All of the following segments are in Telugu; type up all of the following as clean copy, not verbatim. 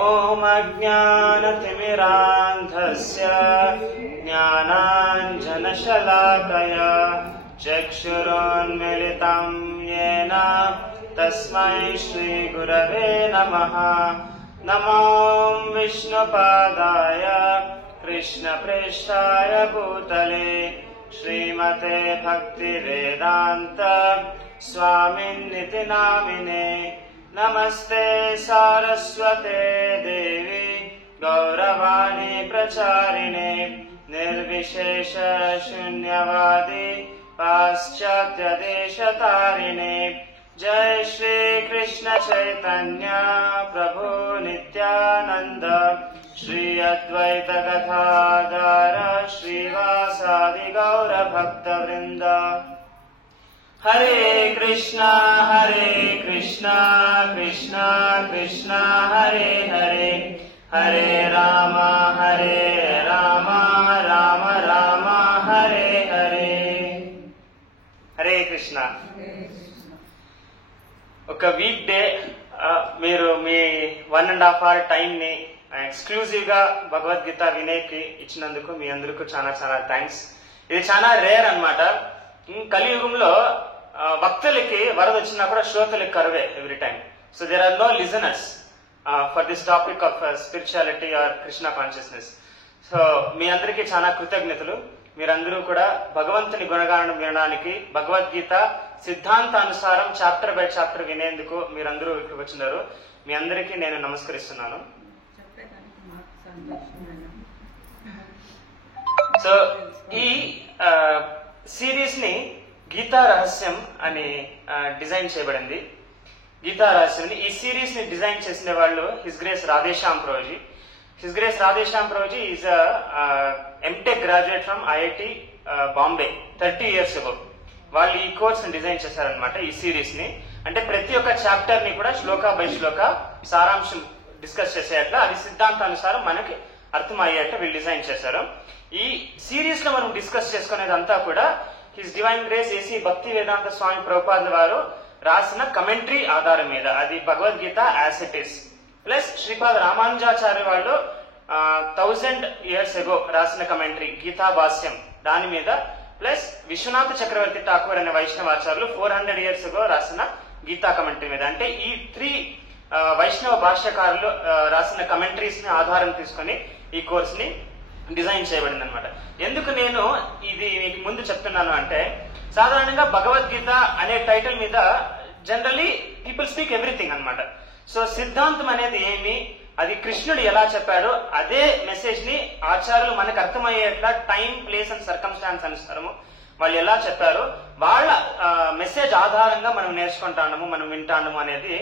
ఓం అజ్ఞానతిమిరాంధస్య జ్ఞానాంజనశలాకయా చక్షురోన్మిళితం యేన తస్మై శ్రీగురవే నమః. నమో విష్ణుపాదాయ కృష్ణప్రేష్ఠాయ భూతలే శ్రీమతే భక్తివేదాంత స్వామిన్నితి నామినే. నమస్తే సారస్వతే దేవి గౌరవాణి ప్రచారిణే నిర్విశేష శూన్యవాది పాశ్చాత్య దేశతారిణే. జై శ్రీ కృష్ణ చైతన్య ప్రభు నిత్యానంద శ్రీ అద్వైత గదాధర శ్రీవాసాది గౌర భక్త వృంద. హరే కృష్ణ కృష్ణ కృష్ణ హరే హరే హరే రామ రామ రామ హరే హరే. హరే కృష్ణ. ఒక వీక్ డే మీరు మీ 1.5 hour టైంని ఎక్స్క్లూజివ్ గా భగవద్గీత వినేకి ఇచ్చినందుకు మీ అందరికీ చాలా చాలా థ్యాంక్స్. ఇది చాలా రేర్ అన్నమాట. కలియుగంలో భక్తులకి వరద వచ్చినా కూడా శ్రోతలకి కరువే every time. So there are no listeners for this topic of spirituality or Krishna consciousness. So మీ అందరికీ చాలా కృతజ్ఞతలు. మీరందరూ కూడా భగవంతుని గుణగానం వినడానికి భగవద్గీత సిద్ధాంతానుసారం చాప్టర్ బై చాప్టర్ వినేందుకు మీరందరూ ఇక్కడికి వచ్చినారు. మీ అందరికీ నేను నమస్కరిస్తున్నాను. సో ఈ సిరీస్ ని గీతా రహస్యం అని డిజైన్ చేయబడింది. గీతా రహస్యం ఈ సిరీస్ ని డిజైన్ చేసిన వాళ్ళు his grace Radheshyam Prabhuji. His grace Radheshyam Prabhuji is MTech graduate from IIT Bombay 30 years ago. వాళ్ళు ఈ కోర్స్ ని డిజైన్ చేశారనమాట. ఈ సిరీస్ ని అంటే ప్రతి ఒక్క చాప్టర్ ని కూడా శ్లోక బై శ్లోక సారాంశం డిస్కస్ చేసేట్లా అది సిద్ధాంతానుసారం మనకి అర్థం అయ్యేట వీళ్ళు డిజైన్ చేశారు. ఈ సిరీస్ లో మనం డిస్కస్ చేసుకునేదంతా కూడా హిస్ డివైన్ గ్రేస్ ఏసీ భక్తి వేదాంత స్వామి ప్రభుపాదుల వారు రాసిన కమెంటరీ ఆధారం మీద, అది Bhagavad Gita as it is, plus Sripada Ramanujacharya వాళ్ళు 1000 years ago రాసిన కమెంటరీ గీతా భాష్యం దాని మీద, ప్లస్ విశ్వనాథ చక్రవర్తి ఠాకూర్ అనే వైష్ణవాచార్యులు 400 years ago రాసిన గీతా కమెంటరీ మీద. అంటే ఈ 3 వైష్ణవ భాష్యకారులు రాసిన కమెంటరీస్ ని ఆధారం తీసుకుని ఈ కోర్స్ ని డిజైన్ చేయబడింది అనమాట. ఎందుకు నేను ఇది మీకు ముందు చెప్తున్నాను అంటే, సాధారణంగా భగవద్గీత అనే టైటిల్ మీద జనరలీ పీపుల్ స్పీక్ ఎవ్రీథింగ్ అనమాట. సో సిద్ధాంతం అనేది ఏమి, అది కృష్ణుడు ఎలా చెప్పాడో అదే మెసేజ్ ని ఆచార్యులు మనకు అర్థమయ్యేట్లా టైం ప్లేస్ అండ్ సర్కమ్స్టాన్స్ అనుసారము వాళ్ళు ఎలా చెప్పారో వాళ్ళ మెసేజ్ ఆధారంగా మనం నేర్చుకుంటాము, మనం వింటాము అనేది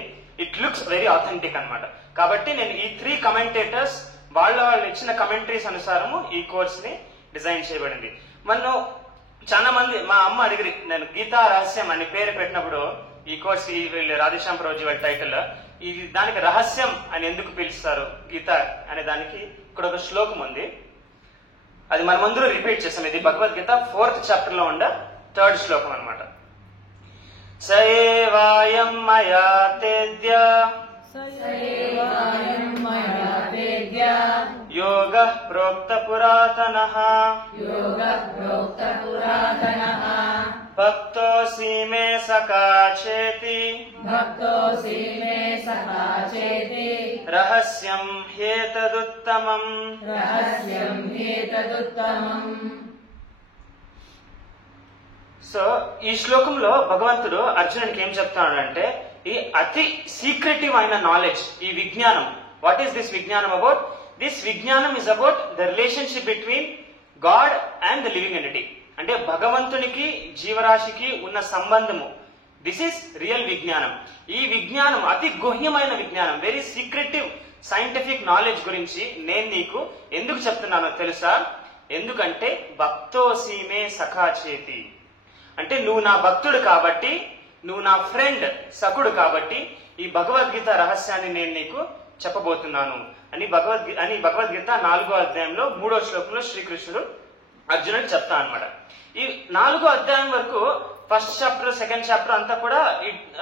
ఇట్ లుక్స్ వెరీ ఆథెంటిక్ అనమాట. కాబట్టి నేను ఈ 3 commentators వాళ్ళు ఇచ్చిన కమెంటరీస్ అనుసారము ఈ కోర్స్ ని డిజైన్ చేయబడింది. మనం చాలా మంది మా అమ్మ అడిగిరి, నేను గీతా రహస్యం అని పేరు పెట్టినప్పుడు ఈ కోర్స్ వీళ్ళు రాధేశ్యామ్ ప్రభుజీ వాళ్ళ టైటిల్ ఇది దానికి రహస్యం అని ఎందుకు పిలుస్తారు గీత అనే దానికి ఇక్కడ ఒక శ్లోకం ఉంది. అది మనమందరూ రిపీట్ చేస్తాం. ఇది భగవద్గీత 4th chapter లో ఉండే 3rd శ్లోకం అనమాట. సయేవాయం మయా తేద్య యోగ ప్రోక్త పురాతనః భక్తోసి మే సఖా చేతి రహస్యం హ్యేతదుత్తమం. సో ఈ శ్లోకంలో భగవంతుడు అర్జునునికి ఏం చెప్తాడంటే, ఈ అతి సీక్రెటివ్ అయిన నాలెడ్జ్, ఈ విజ్ఞానం, వాట్ ఈస్ దిస్ విజ్ఞానం అబౌట్? దిస్ విజ్ఞానం is about the relationship between God and the living entity. అంటే భగవంతునికి జీవరాశికి ఉన్న సంబంధము, దిస్ ఈస్ రియల్ విజ్ఞానం. ఈ విజ్ఞానం అతి గుహ్యమైన విజ్ఞానం, వెరీ సీక్రెటివ్ సైంటిఫిక్ నాలెడ్జ్ గురించి నేను నీకు ఎందుకు చెప్తున్నానో తెలుసా? ఎందుకంటే భక్తోసీమే సఖా చేతి, అంటే నువ్వు నా భక్తుడు కాబట్టి, నువ్వు నా ఫ్రెండ్ సఖుడు కాబట్టి ఈ భగవద్గీత రహస్యాన్ని నేను నీకు చెప్పబోతున్నాను అని భగవద్గీత 4వ అధ్యాయంలో 3వ శ్లోకంలో శ్రీకృష్ణుడు అర్జునుడికి చెప్తా అనమాట. ఈ 4వ అధ్యాయం వరకు ఫస్ట్ చాప్టర్, సెకండ్ చాప్టర్ అంతా కూడా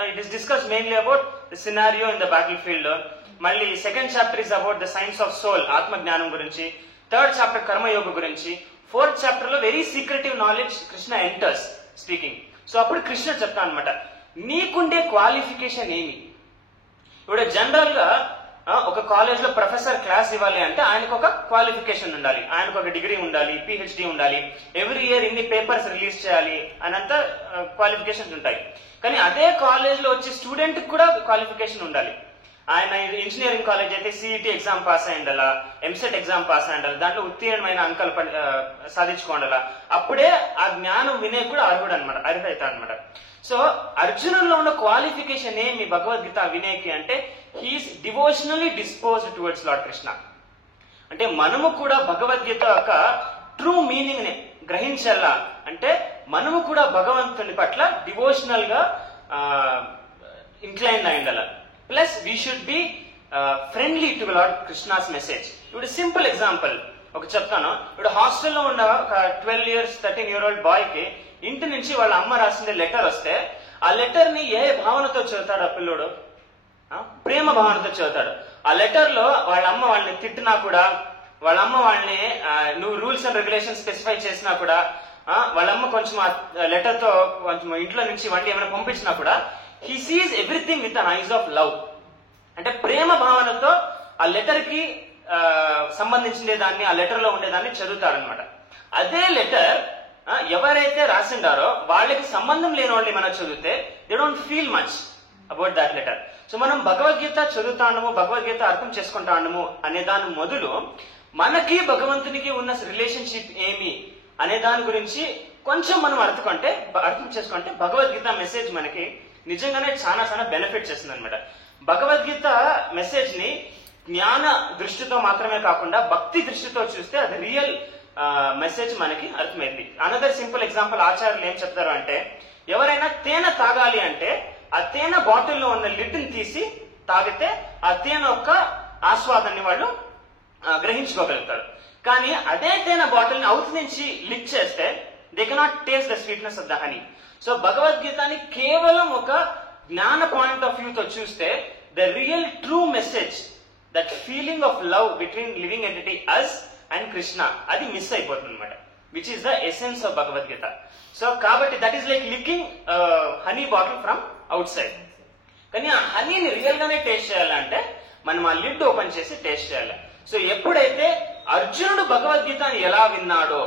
it is discuss mainly about the scenario in the battlefield. మళ్ళీ second chapter is about the science of soul, ఆత్మజ్ఞానం గురించి. థర్డ్ చాప్టర్ కర్మయోగ గురించి. ఫోర్త్ చాప్టర్ లో very secretive knowledge Krishna enters speaking. So అప్పుడు కృష్ణ చెప్తా అనమాట, నీకుండే క్వాలిఫికేషన్ ఏమి. ఇప్పుడు జనరల్ గా ఒక కాలేజ్ లో ప్రొఫెసర్ క్లాస్ ఇవ్వాలి అంటే ఆయనకు ఒక క్వాలిఫికేషన్ ఉండాలి, ఆయనకు ఒక డిగ్రీ ఉండాలి, పిహెచ్డి ఉండాలి, ఎవ్రీ ఇయర్ ఇన్ని పేపర్స్ రిలీజ్ చేయాలి అనంత క్వాలిఫికేషన్స్ ఉంటాయి. కానీ అదే కాలేజ్ లో వచ్చే స్టూడెంట్ కూడా క్వాలిఫికేషన్ ఉండాలి. ఆయన ఇంజనీరింగ్ కాలేజ్ అయితే సిఇటి ఎగ్జామ్ పాస్ అయి ఉండాలా, ఎంసెట్ ఎగ్జామ్ పాస్ అయి ఉండాలి, దాంట్లో ఉత్తీర్ణమైన అంకాలు సాధించుకోండాలా, అప్పుడే ఆ జ్ఞానం వినే కూడా అర్హుడవుతాడు అనమాట. సో అర్జునుల్లో ఉన్న క్వాలిఫికేషన్ ఏమి భగవద్గీత వినేకి అంటే he is devotionally disposed towards lord Krishna. అంటే మనము కూడా భగవద్గీత యొక్క ట్రూ మీనింగ్ ని గ్రహించాలా అంటే మనము కూడా భగవంతుని పట్ల డివోషనల్ గా ఇంక్లైన్ అయి ఉండాలి. Plus we should be friendly to lord Krishna's message. ఇప్పుడు సింపుల్ ఎగ్జాంపుల్ ఒక చెప్తాను. ఇప్పుడు హాస్టల్లో ఉన్న ఒక 12 years 13 year old బాయ్ కి ఇంటి నుంచి వాళ్ళ అమ్మ రాసిన లెటర్ వస్తే ఆ లెటర్ ని ఏ భావనతో చదువుతాడు ఆ పిల్లోడు? ప్రేమ భావనతో చదువుతాడు. ఆ లెటర్ లో వాళ్ళ అమ్మ వాళ్ళని తిట్టినా కూడా, వాళ్ళ అమ్మ వాళ్ళని నువ్వు రూల్స్ అండ్ రెగ్యులేషన్ స్పెసిఫై చేసినా కూడా, వాళ్ళమ్మ కొంచెం ఆ లెటర్ తో కొంచెం ఇంట్లో నుంచి వండి ఏమైనా పంపించినా కూడా he seize everything with an eyes of love. అంటే ప్రేమ భావనతో ఆ లెటర్ కి సంబంధించిన దాన్ని, ఆ లెటర్ లో ఉండేదాన్ని చదువుతాడనమాట. అదే లెటర్ ఎవరైతే రాసిండారో వాళ్ళకి సంబంధం లేని వాళ్ళని మనం చదివితే they don't feel much about that letter. So మనం భగవద్గీత చదువుతాము, భగవద్గీత అర్థం చేసుకుంటాము అనే దాని మొదలు మనకి భగవంతునికి ఉన్న రిలేషన్షిప్ ఏమి అనే దాని గురించి కొంచెం మనం అర్థం చేసుకుంటే భగవద్గీత మెసేజ్ మనకి నిజంగానే చాలా చాలా బెనిఫిట్ చేస్తుంది అనమాట. భగవద్గీత మెసేజ్ ని జ్ఞాన దృష్టితో మాత్రమే కాకుండా భక్తి దృష్టితో చూస్తే అది రియల్ మెసేజ్ మనకి అర్థమైంది. అనదర్ సింపుల్ ఎగ్జాంపుల్ ఆచార్యులు ఏం చెప్తారు అంటే, ఎవరైనా తేనె తాగాలి అంటే ఆ తేనె బాటిల్లో ఉన్న లిడ్ ని తీసి తాగితే ఆ తేనె యొక్క ఆస్వాదాన్ని వాళ్ళు గ్రహించుకోగలుగుతారు. కానీ అదే తేనె బాటిల్ ని అవుట్ నుంచి లిక్ చేస్తే they cannot taste the sweetness of the honey. So భగవద్గీతని కేవలం ఒక జ్ఞాన పాయింట్ ఆఫ్ వ్యూ తో చూస్తే the real true message, that feeling of love between living entity us and Krishna, అది మిస్ అయిపోతుంది అనమాట, which is the essence of Bhagavad Gita. So కాబట్టి that is like licking honey bottle from outside. కానీ ఆ హనీని రియల్ గానే టేస్ట్ చేయాలంటే మనం ఆ లిడ్ ఓపెన్ చేసి టేస్ట్ చేయాలి. సో ఎప్పుడైతే అర్జునుడు భగవద్గీతని ఎలా విన్నాడో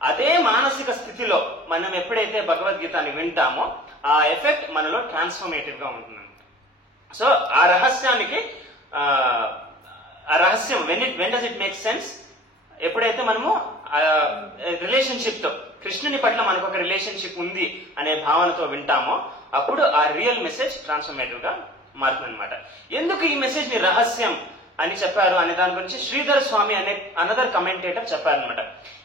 అదే మానసిక స్థితిలో మనం ఎప్పుడైతే భగవద్గీతని వింటామో ఆ ఎఫెక్ట్ మనలో ట్రాన్స్ఫర్మేటివ్ గా ఉంటుంది. సో ఆ రహస్యానికి ఆ రహస్యం when does it make sense, ఎప్పుడైతే మనము రిలేషన్షిప్ తో కృష్ణుని పట్ల మనకు ఒక రిలేషన్షిప్ ఉంది అనే భావనతో వింటామో అప్పుడు ఆ రియల్ మెసేజ్ ట్రాన్స్ఫర్మేటివ్ గా మారుతుంది అనమాట. ఎందుకు ఈ మెసేజ్ ని రహస్యం అని చెప్పారు అనే దాని గురించి శ్రీధర్ స్వామి అనే అనదర్ కమెంటేటర్ చెప్పారనమాట.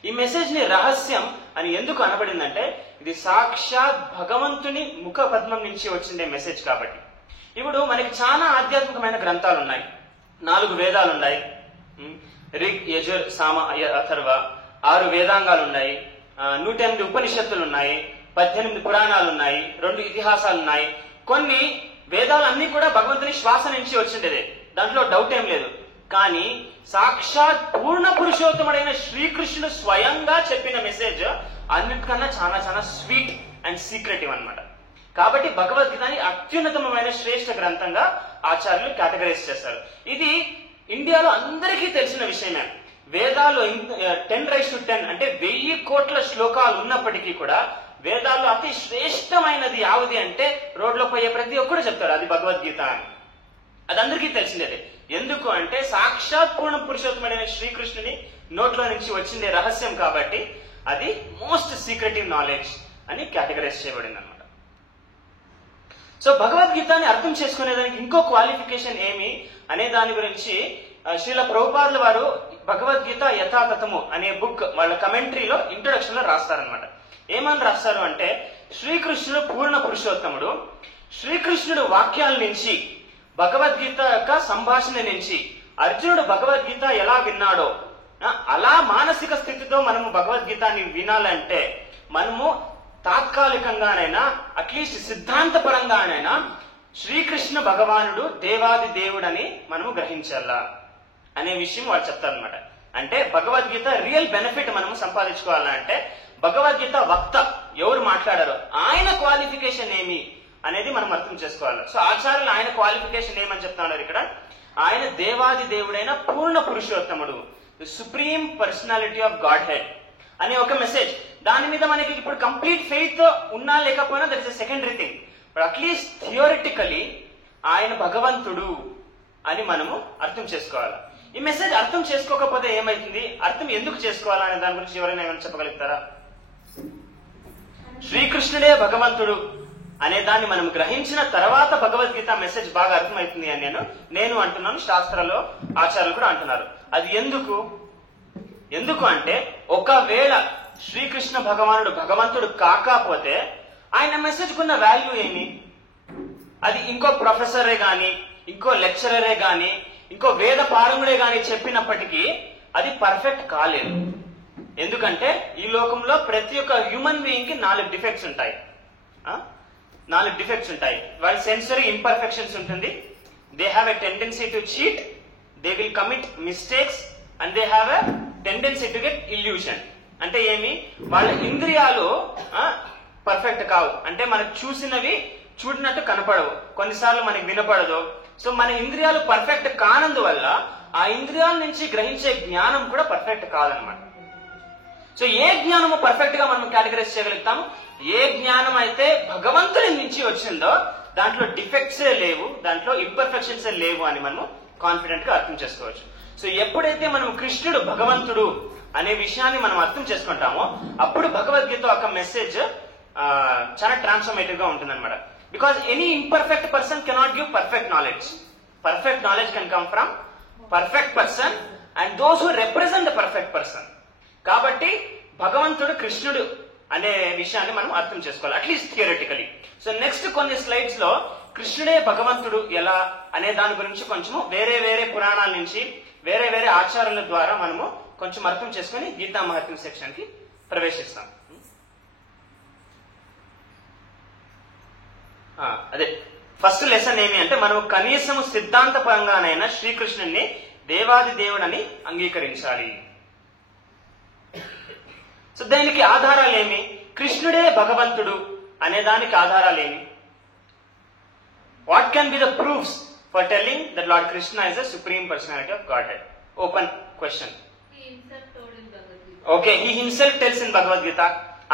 ఈ మెసేజ్ ని రహస్యం అని ఎందుకు అనబడిందంటే ఇది సాక్షాత్ భగవంతుని ముఖ పద్మం నుంచి వచ్చిందే మెసేజ్ కాబట్టి. ఇప్పుడు మనకి చాలా ఆధ్యాత్మికమైన గ్రంథాలు ఉన్నాయి, 4 వేదాలు ఉన్నాయి, రిగ్ యజుర్ సామ అథర్వ, 6 వేదాంగాలు ఉన్నాయి, 108 ఉపనిషత్తులు ఉన్నాయి, 18 పురాణాలు ఉన్నాయి, 2 ఇతిహాసాలు ఉన్నాయి. కొన్ని వేదాలు అన్ని కూడా భగవంతుని శ్వాస నుంచి వచ్చిండేదే, దాంట్లో డౌట్ ఏం లేదు. కానీ సాక్షాత్ పూర్ణ పురుషోత్తముడైన శ్రీకృష్ణుడు స్వయంగా చెప్పిన మెసేజ్ అన్నిటికన్నా చాలా చాలా స్వీట్ అండ్ సీక్రెటివ్ అన్నమాట. కాబట్టి భగవద్గీతని అత్యున్నతమైన శ్రేష్ఠ గ్రంథంగా ఆచార్యులు కేటగరైజ్ చేస్తారు. ఇది ఇండియాలో అందరికీ తెలిసిన విషయమే. వేదాల్లో 10⁻10 అంటే 1000 కోట్ల శ్లోకాలు ఉన్నప్పటికీ కూడా వేదాల్లో అతి శ్రేష్టమైనది యావది అంటే రోడ్లో పోయే ప్రతి ఒక్కరు చెప్తారు అది భగవద్గీత అని. అది అందరికీ తెలిసిందే. ఎందుకు అంటే సాక్షాత్ పూర్ణ పురుషోత్తముడైన శ్రీకృష్ణుని నోట్లో నుంచి వచ్చిందే రహస్యం కాబట్టి అది మోస్ట్ సీక్రెటివ్ నాలెడ్జ్ అని కేటగరైజ్ చేయబడింది అనమాట. సో భగవద్గీతని అర్థం చేసుకునేదానికి ఇంకో క్వాలిఫికేషన్ ఏమి అనే దాని గురించి శ్రీల ప్రభుపాదుల వారు భగవద్గీత యథాతథము అనే బుక్ వాళ్ళ కమెంటరీలో ఇంట్రొడక్షన్ లో రాస్తారనమాట. ఏమని రాస్తారు అంటే, శ్రీకృష్ణుడు పూర్ణ పురుషోత్తముడు, శ్రీకృష్ణుడు వాక్యాల నుంచి భగవద్గీత యొక్క సంభాషణ నుంచి అర్జునుడు భగవద్గీత ఎలా విన్నాడో అలా మానసిక స్థితితో మనము భగవద్గీతని వినాలంటే మనము తాత్కాలికంగానైనా అట్లీస్ట్ సిద్ధాంతపరంగానైనా శ్రీకృష్ణ భగవానుడు దేవాది దేవుడని మనము గ్రహించాలా అనే విషయం వాళ్ళు చెప్తారనమాట. అంటే భగవద్గీత రియల్ బెనిఫిట్ మనము సంపాదించుకోవాలంటే భగవద్గీత వక్త ఎవరు మాట్లాడారో ఆయన క్వాలిఫికేషన్ ఏమి అనేది మనం అర్థం చేసుకోవాలి. సో ఆచార్యులు ఆయన క్వాలిఫికేషన్ ఏమని చెప్తున్నారు ఇక్కడ, ఆయన దేవాది దేవుడైన పూర్ణ పురుషోత్తముడు, supreme personality of God head అనే ఒక మెసేజ్. దాని మీద మనకి ఇప్పుడు కంప్లీట్ ఫెయిత్ ఉన్నా లేకపోయినా that is a secondary thing. But at least theoretically ఆయన భగవంతుడు అని మనము అర్థం చేసుకోవాలి. ఈ మెసేజ్ అర్థం చేసుకోకపోతే ఏమైతుంది, అర్థం ఎందుకు చేసుకోవాలా అనే దాని గురించి ఎవరైనా ఏమైనా చెప్పగలుగుతారా? శ్రీకృష్ణుడే భగవంతుడు అనే దాన్ని మనం గ్రహించిన తర్వాత భగవద్గీత మెసేజ్ బాగా అర్థమవుతుంది అని నేను అంటున్నాను, శాస్త్రాల్లో ఆచార్యులు కూడా అంటున్నారు. అది ఎందుకు అంటే ఒకవేళ శ్రీకృష్ణ భగవానుడు భగవంతుడు కాకపోతే ఆయన మెసేజ్ కున్న వాల్యూ ఏమి? అది ఇంకో ప్రొఫెసరే గాని, ఇంకో లెక్చరరే గాని, ఇంకో వేద పారంగుడే గాని చెప్పినప్పటికీ అది పర్ఫెక్ట్ కాలేదు. ఎందుకంటే ఈ లోకంలో ప్రతి ఒక్క హ్యూమన్ బీయింగ్ కి 4 డిఫెక్ట్స్ ఉంటాయి. 4 డిఫెక్ట్స్ ఉంటాయి. వాళ్ళ సెన్సరీ ఇంపర్ఫెక్షన్స్ ఉంటుంది. They have a tendency to cheat, they will commit mistakes and they have a tendency to get illusion. అంటే ఏమి, వాళ్ళ ఇంద్రియాలు పర్ఫెక్ట్ కావు. అంటే మనకు చూసినవి చూడినట్టు కనపడవు, కొన్నిసార్లు మనకి వినపడదు. సో మన ఇంద్రియాలు పర్ఫెక్ట్ కానందువల్ల ఆ ఇంద్రియాల నుంచి గ్రహించే జ్ఞానం కూడా పర్ఫెక్ట్ కాదనమాట. సో ఏ జ్ఞానము పర్ఫెక్ట్ గా మనం కేటగరైజ్ చేయగలుగుతాము? ఏ జ్ఞానం అయితే భగవంతుడి నుంచి వచ్చిందో దాంట్లో డిఫెక్ట్సే లేవు, దాంట్లో ఇంపర్ఫెక్షన్సే లేవు అని మనము కాన్ఫిడెంట్ గా అర్థం చేసుకోవచ్చు. సో ఎప్పుడైతే మనం కృష్ణుడు భగవంతుడు అనే విషయాన్ని మనం అర్థం చేసుకుంటామో అప్పుడు భగవద్గీత ఒక మెసేజ్ చాలా ట్రాన్స్ఫర్మేటివ్ గా ఉంటుంది అనమాట. Because any imperfect person cannot give perfect knowledge. Perfect knowledge can come from perfect person and those who represent the perfect person. కాబట్టి భగవంతుడు కృష్ణుడు అనే విషయాన్ని మనం అర్థం చేసుకోవాలి, అట్లీస్ట్ థియరిటికలీ. సో నెక్స్ట్ కొన్ని స్లైడ్స్ లో కృష్ణుడే భగవంతుడు ఎలా అనే దాని గురించి కొంచెము వేరే పురాణాల నుంచి వేరే ఆచారాల ద్వారా మనము కొంచెం అర్థం చేసుకుని గీతా మహత్యం సెక్షన్ కి ప్రవేశిస్తాం. అదే ఫస్ట్ లెసన్ ఏమి అంటే మనం కనీసము సిద్ధాంతపరంగానైనా శ్రీకృష్ణుని దేవాది దేవుడని అంగీకరించాలి. సో దానికి ఆధారాలు ఏమి? కృష్ణుడే భగవంతుడు అనే దానికి ఆధారాలు ఏమి? What can be the proofs for telling that lord Krishna is the supreme personality of God head? Open question. Okay, he himself tells in Bhagavad Gita.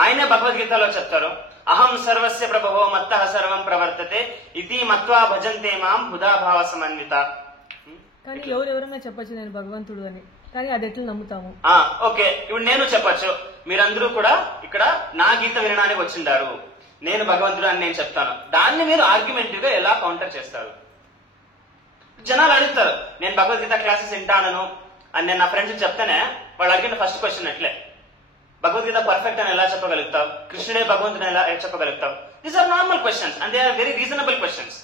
ఆయనే భగవద్గీతలో చెప్తారు, అహం సర్వస్య ప్రభవో మత్తః సర్వం ప్రవర్తతే ఇతి మత్వా భజంతే మాం బుధాభావ సమన్విత. కానీ ఎవరెవరైనా చెప్పచ్చు నేను భగవంతుడు అని, కానీ అది ఎట్లా నమ్ముతాము? ఓకే, ఇప్పుడు నేను చెప్పచ్చు. మీరందరూ కూడా ఇక్కడ నా గీత వినడానికి వచ్చిండారు, నేను భగవంతుడు అని నేను చెప్తాను. దాన్ని మీరు ఆర్గ్యుమెంటివ్ గా ఎలా కౌంటర్ చేస్తారు? జనాలు అడుగుతారు, నేను భగవద్గీత క్లాసెస్ వింటాను అని నేను నా ఫ్రెండ్స్ చెప్తేనే వాళ్ళు అడిగిన ఫస్ట్ క్వశ్చన్ ఎట్లే, భగవద్గీత పర్ఫెక్ట్ అని ఎలా చెప్పగలుగుతావు, కృష్ణుడే భగవంతుడు ఎలా చెప్పగలుగుతావు? These are normal questions and they are very reasonable questions.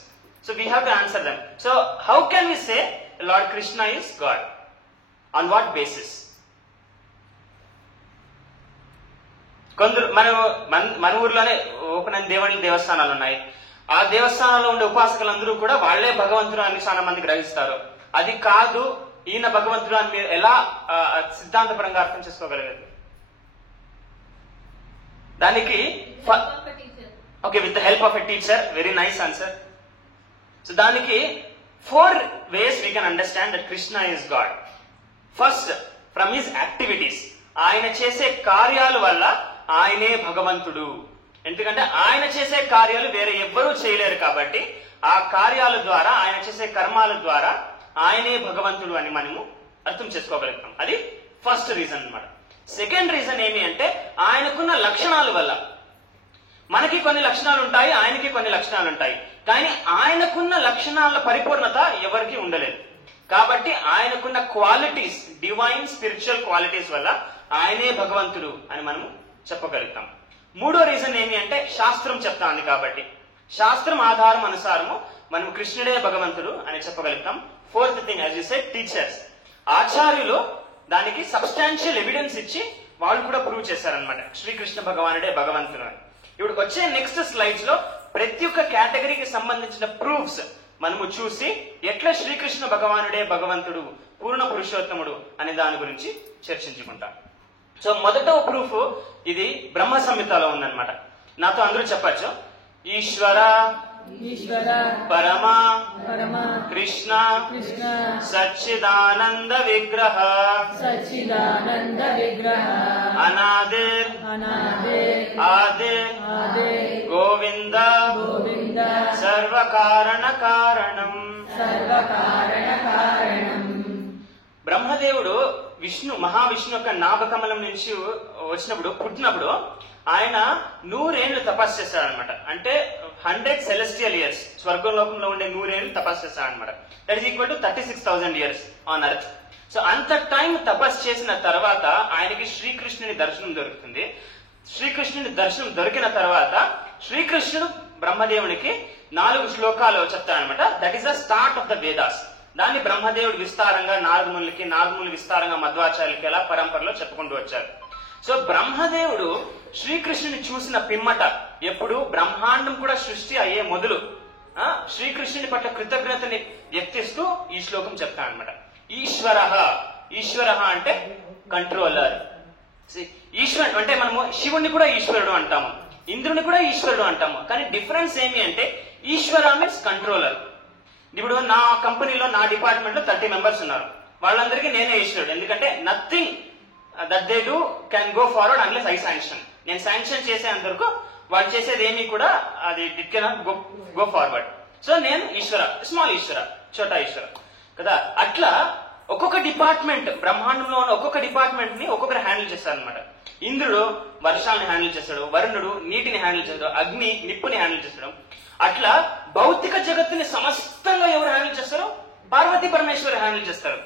So we have to answer them. So how can we say lord Krishna is God? On what basis? కొందరు మన ఊర్లోనే ఓపెన్ దేవుని దేవస్థానాలు ఉన్నాయి. ఆ దేవస్థానాల్లో ఉండే ఉపాసకులందరూ కూడా వాళ్లే భగవంతుడు అని చాలా మంది గ్రహిస్తారు. అది కాదు ఈయన భగవంతుడు అని మీరు ఎలా సిద్ధాంతపరంగా అర్థం చేసుకోగలిగారు? దానికి okay, with the help of a teacher. Very nice answer. So దానికి 4 ways we can understand that Krishna is God. First, from his activities. ఆయన చేసే కార్యాల వల్ల ఆయనే భగవంతుడు. ఎందుకంటే ఆయన చేసే కార్యాలు వేరే ఎవ్వరూ చేయలేరు కాబట్టి ఆ కార్యాల ద్వారా, ఆయన చేసే కర్మాల ద్వారా ఆయనే భగవంతుడు అని మనము అర్థం చేసుకోగలుగుతాం. అది ఫస్ట్ రీజన్ అన్నమాట. సెకండ్ రీజన్ ఏమి అంటే ఆయనకున్న లక్షణాల వల్ల. మనకి కొన్ని లక్షణాలు ఉంటాయి, ఆయనకి కొన్ని లక్షణాలు ఉంటాయి, కానీ ఆయనకున్న లక్షణాల పరిపూర్ణత ఎవరికి ఉండలేదు. కాబట్టి ఆయనకున్న క్వాలిటీస్, డివైన్ స్పిరిచువల్ క్వాలిటీస్ వల్ల ఆయనే భగవంతుడు అని మనము చెప్పగలుగుతాం. మూడో రీజన్ ఏమి అంటే శాస్త్రం చెప్తాంది కాబట్టి శాస్త్రం ఆధారం అనుసారము మనం కృష్ణుడే భగవంతుడు అని చెప్పగలుగుతాం. Fourth thing, as you said, teachers, ఆచార్యులు దానికి సబ్స్టాన్షియల్ ఎవిడెన్స్ ఇచ్చి వాళ్ళు కూడా ప్రూవ్ చేశారనమాట శ్రీకృష్ణ భగవానుడే భగవంతుడు అని. ఇప్పుడు వచ్చే నెక్స్ట్ స్లైడ్స్ లో ప్రతి ఒక్క కేటగిరీకి సంబంధించిన ప్రూఫ్స్ మనము చూసి ఎట్లా శ్రీకృష్ణ భగవానుడే భగవంతుడు, పూర్ణ పురుషోత్తముడు అనే దాని గురించి చర్చించుకుంటాం. సో మొదట ప్రూఫ్ ఇది బ్రహ్మ సంహితలో ఉందన్నమాట. నాతో అందరూ చెప్పచ్చు, ఈశ్వర ఈశ్వర పరమ పరమ కృష్ణ కృష్ణ సచ్చిదానంద విగ్రహ సచ్చిదానంద విగ్రహ అనాదిర్ అనాదే ఆదిర్ ఆదే గోవింద గోవింద సర్వకారణ కారణం. సర్వకారణ కారణం. బ్రహ్మదేవుడు మహావిష్ణు యొక్క నాభకమలం నుంచి వచ్చినప్పుడు పుట్టినప్పుడు ఆయన 100 ఏళ్ళు తపస్సు చేశాడనమాట. అంటే 100 celestial years, స్వర్గలోకంలో ఉండే 100 ఏళ్ళు తపస్సు చేశాడనమాట. That is equal to 36,000 years on earth. So అంత టైం తపస్సు చేసిన తర్వాత ఆయనకి శ్రీకృష్ణుని దర్శనం దొరుకుతుంది. శ్రీకృష్ణుని దర్శనం దొరికిన తర్వాత శ్రీకృష్ణుడు బ్రహ్మదేవునికి 4 శ్లోకాలు చెప్తాడనమాట. That is the start of the Vedas. దాన్ని బ్రహ్మదేవుడు విస్తారంగా నారదమునులు విస్తారంగా మధ్వాచార్యులకి ఎలా పరంపరలో చెప్పుకుంటూ వచ్చారు. సో బ్రహ్మదేవుడు శ్రీకృష్ణుని చూసిన పిమ్మట ఎప్పుడు బ్రహ్మాండం కూడా సృష్టి అయ్యే మొదలు శ్రీకృష్ణుని పట్ల కృతజ్ఞతని వ్యక్తిస్తూ ఈ శ్లోకం చెప్తానమాట. ఈశ్వర అంటే కంట్రోలర్. ఈశ్వరుడు అంటే మనము శివుణ్ణి కూడా ఈశ్వరుడు అంటాము, ఇంద్రుని కూడా ఈశ్వరుడు అంటాము. కానీ డిఫరెన్స్ ఏమి అంటే ఈశ్వర మీన్స్ కంట్రోలర్. ఇప్పుడు నా కంపెనీలో నా డిపార్ట్మెంట్ లో 30 members ఉన్నారు. వాళ్ళందరికీ నేనే ఈశ్వరుడు. ఎందుకంటే nothing that they do can go forward unless I sanction. నేను శాంక్షన్ చేసేంత వరకు వాళ్ళు చేసేది ఏమీ కూడా అది it cannot go forward. So నేను ఈశ్వర, స్మాల్ ఈశ్వర, చోటా ఈశ్వర కదా. అట్లా ఒక్కొక్క డిపార్ట్మెంట్, బ్రహ్మాండంలో ఉన్న ఒక్కొక్క డిపార్ట్మెంట్ ని ఒక్కొక్కరు హ్యాండిల్ చేస్తారు అనమాట. ఇంద్రుడు వర్షాలను హ్యాండిల్ చేస్తాడు, వరుణుడు నీటిని హ్యాండిల్ చేస్తాడు, అగ్ని నిప్పుని హ్యాండిల్ చేస్తాడు. అట్లా భౌతిక జగత్తుని సమస్తంగా ఎవరు హ్యాండిల్ చేస్తారో పార్వతీ పరమేశ్వరు హ్యాండిల్ చేస్తారు.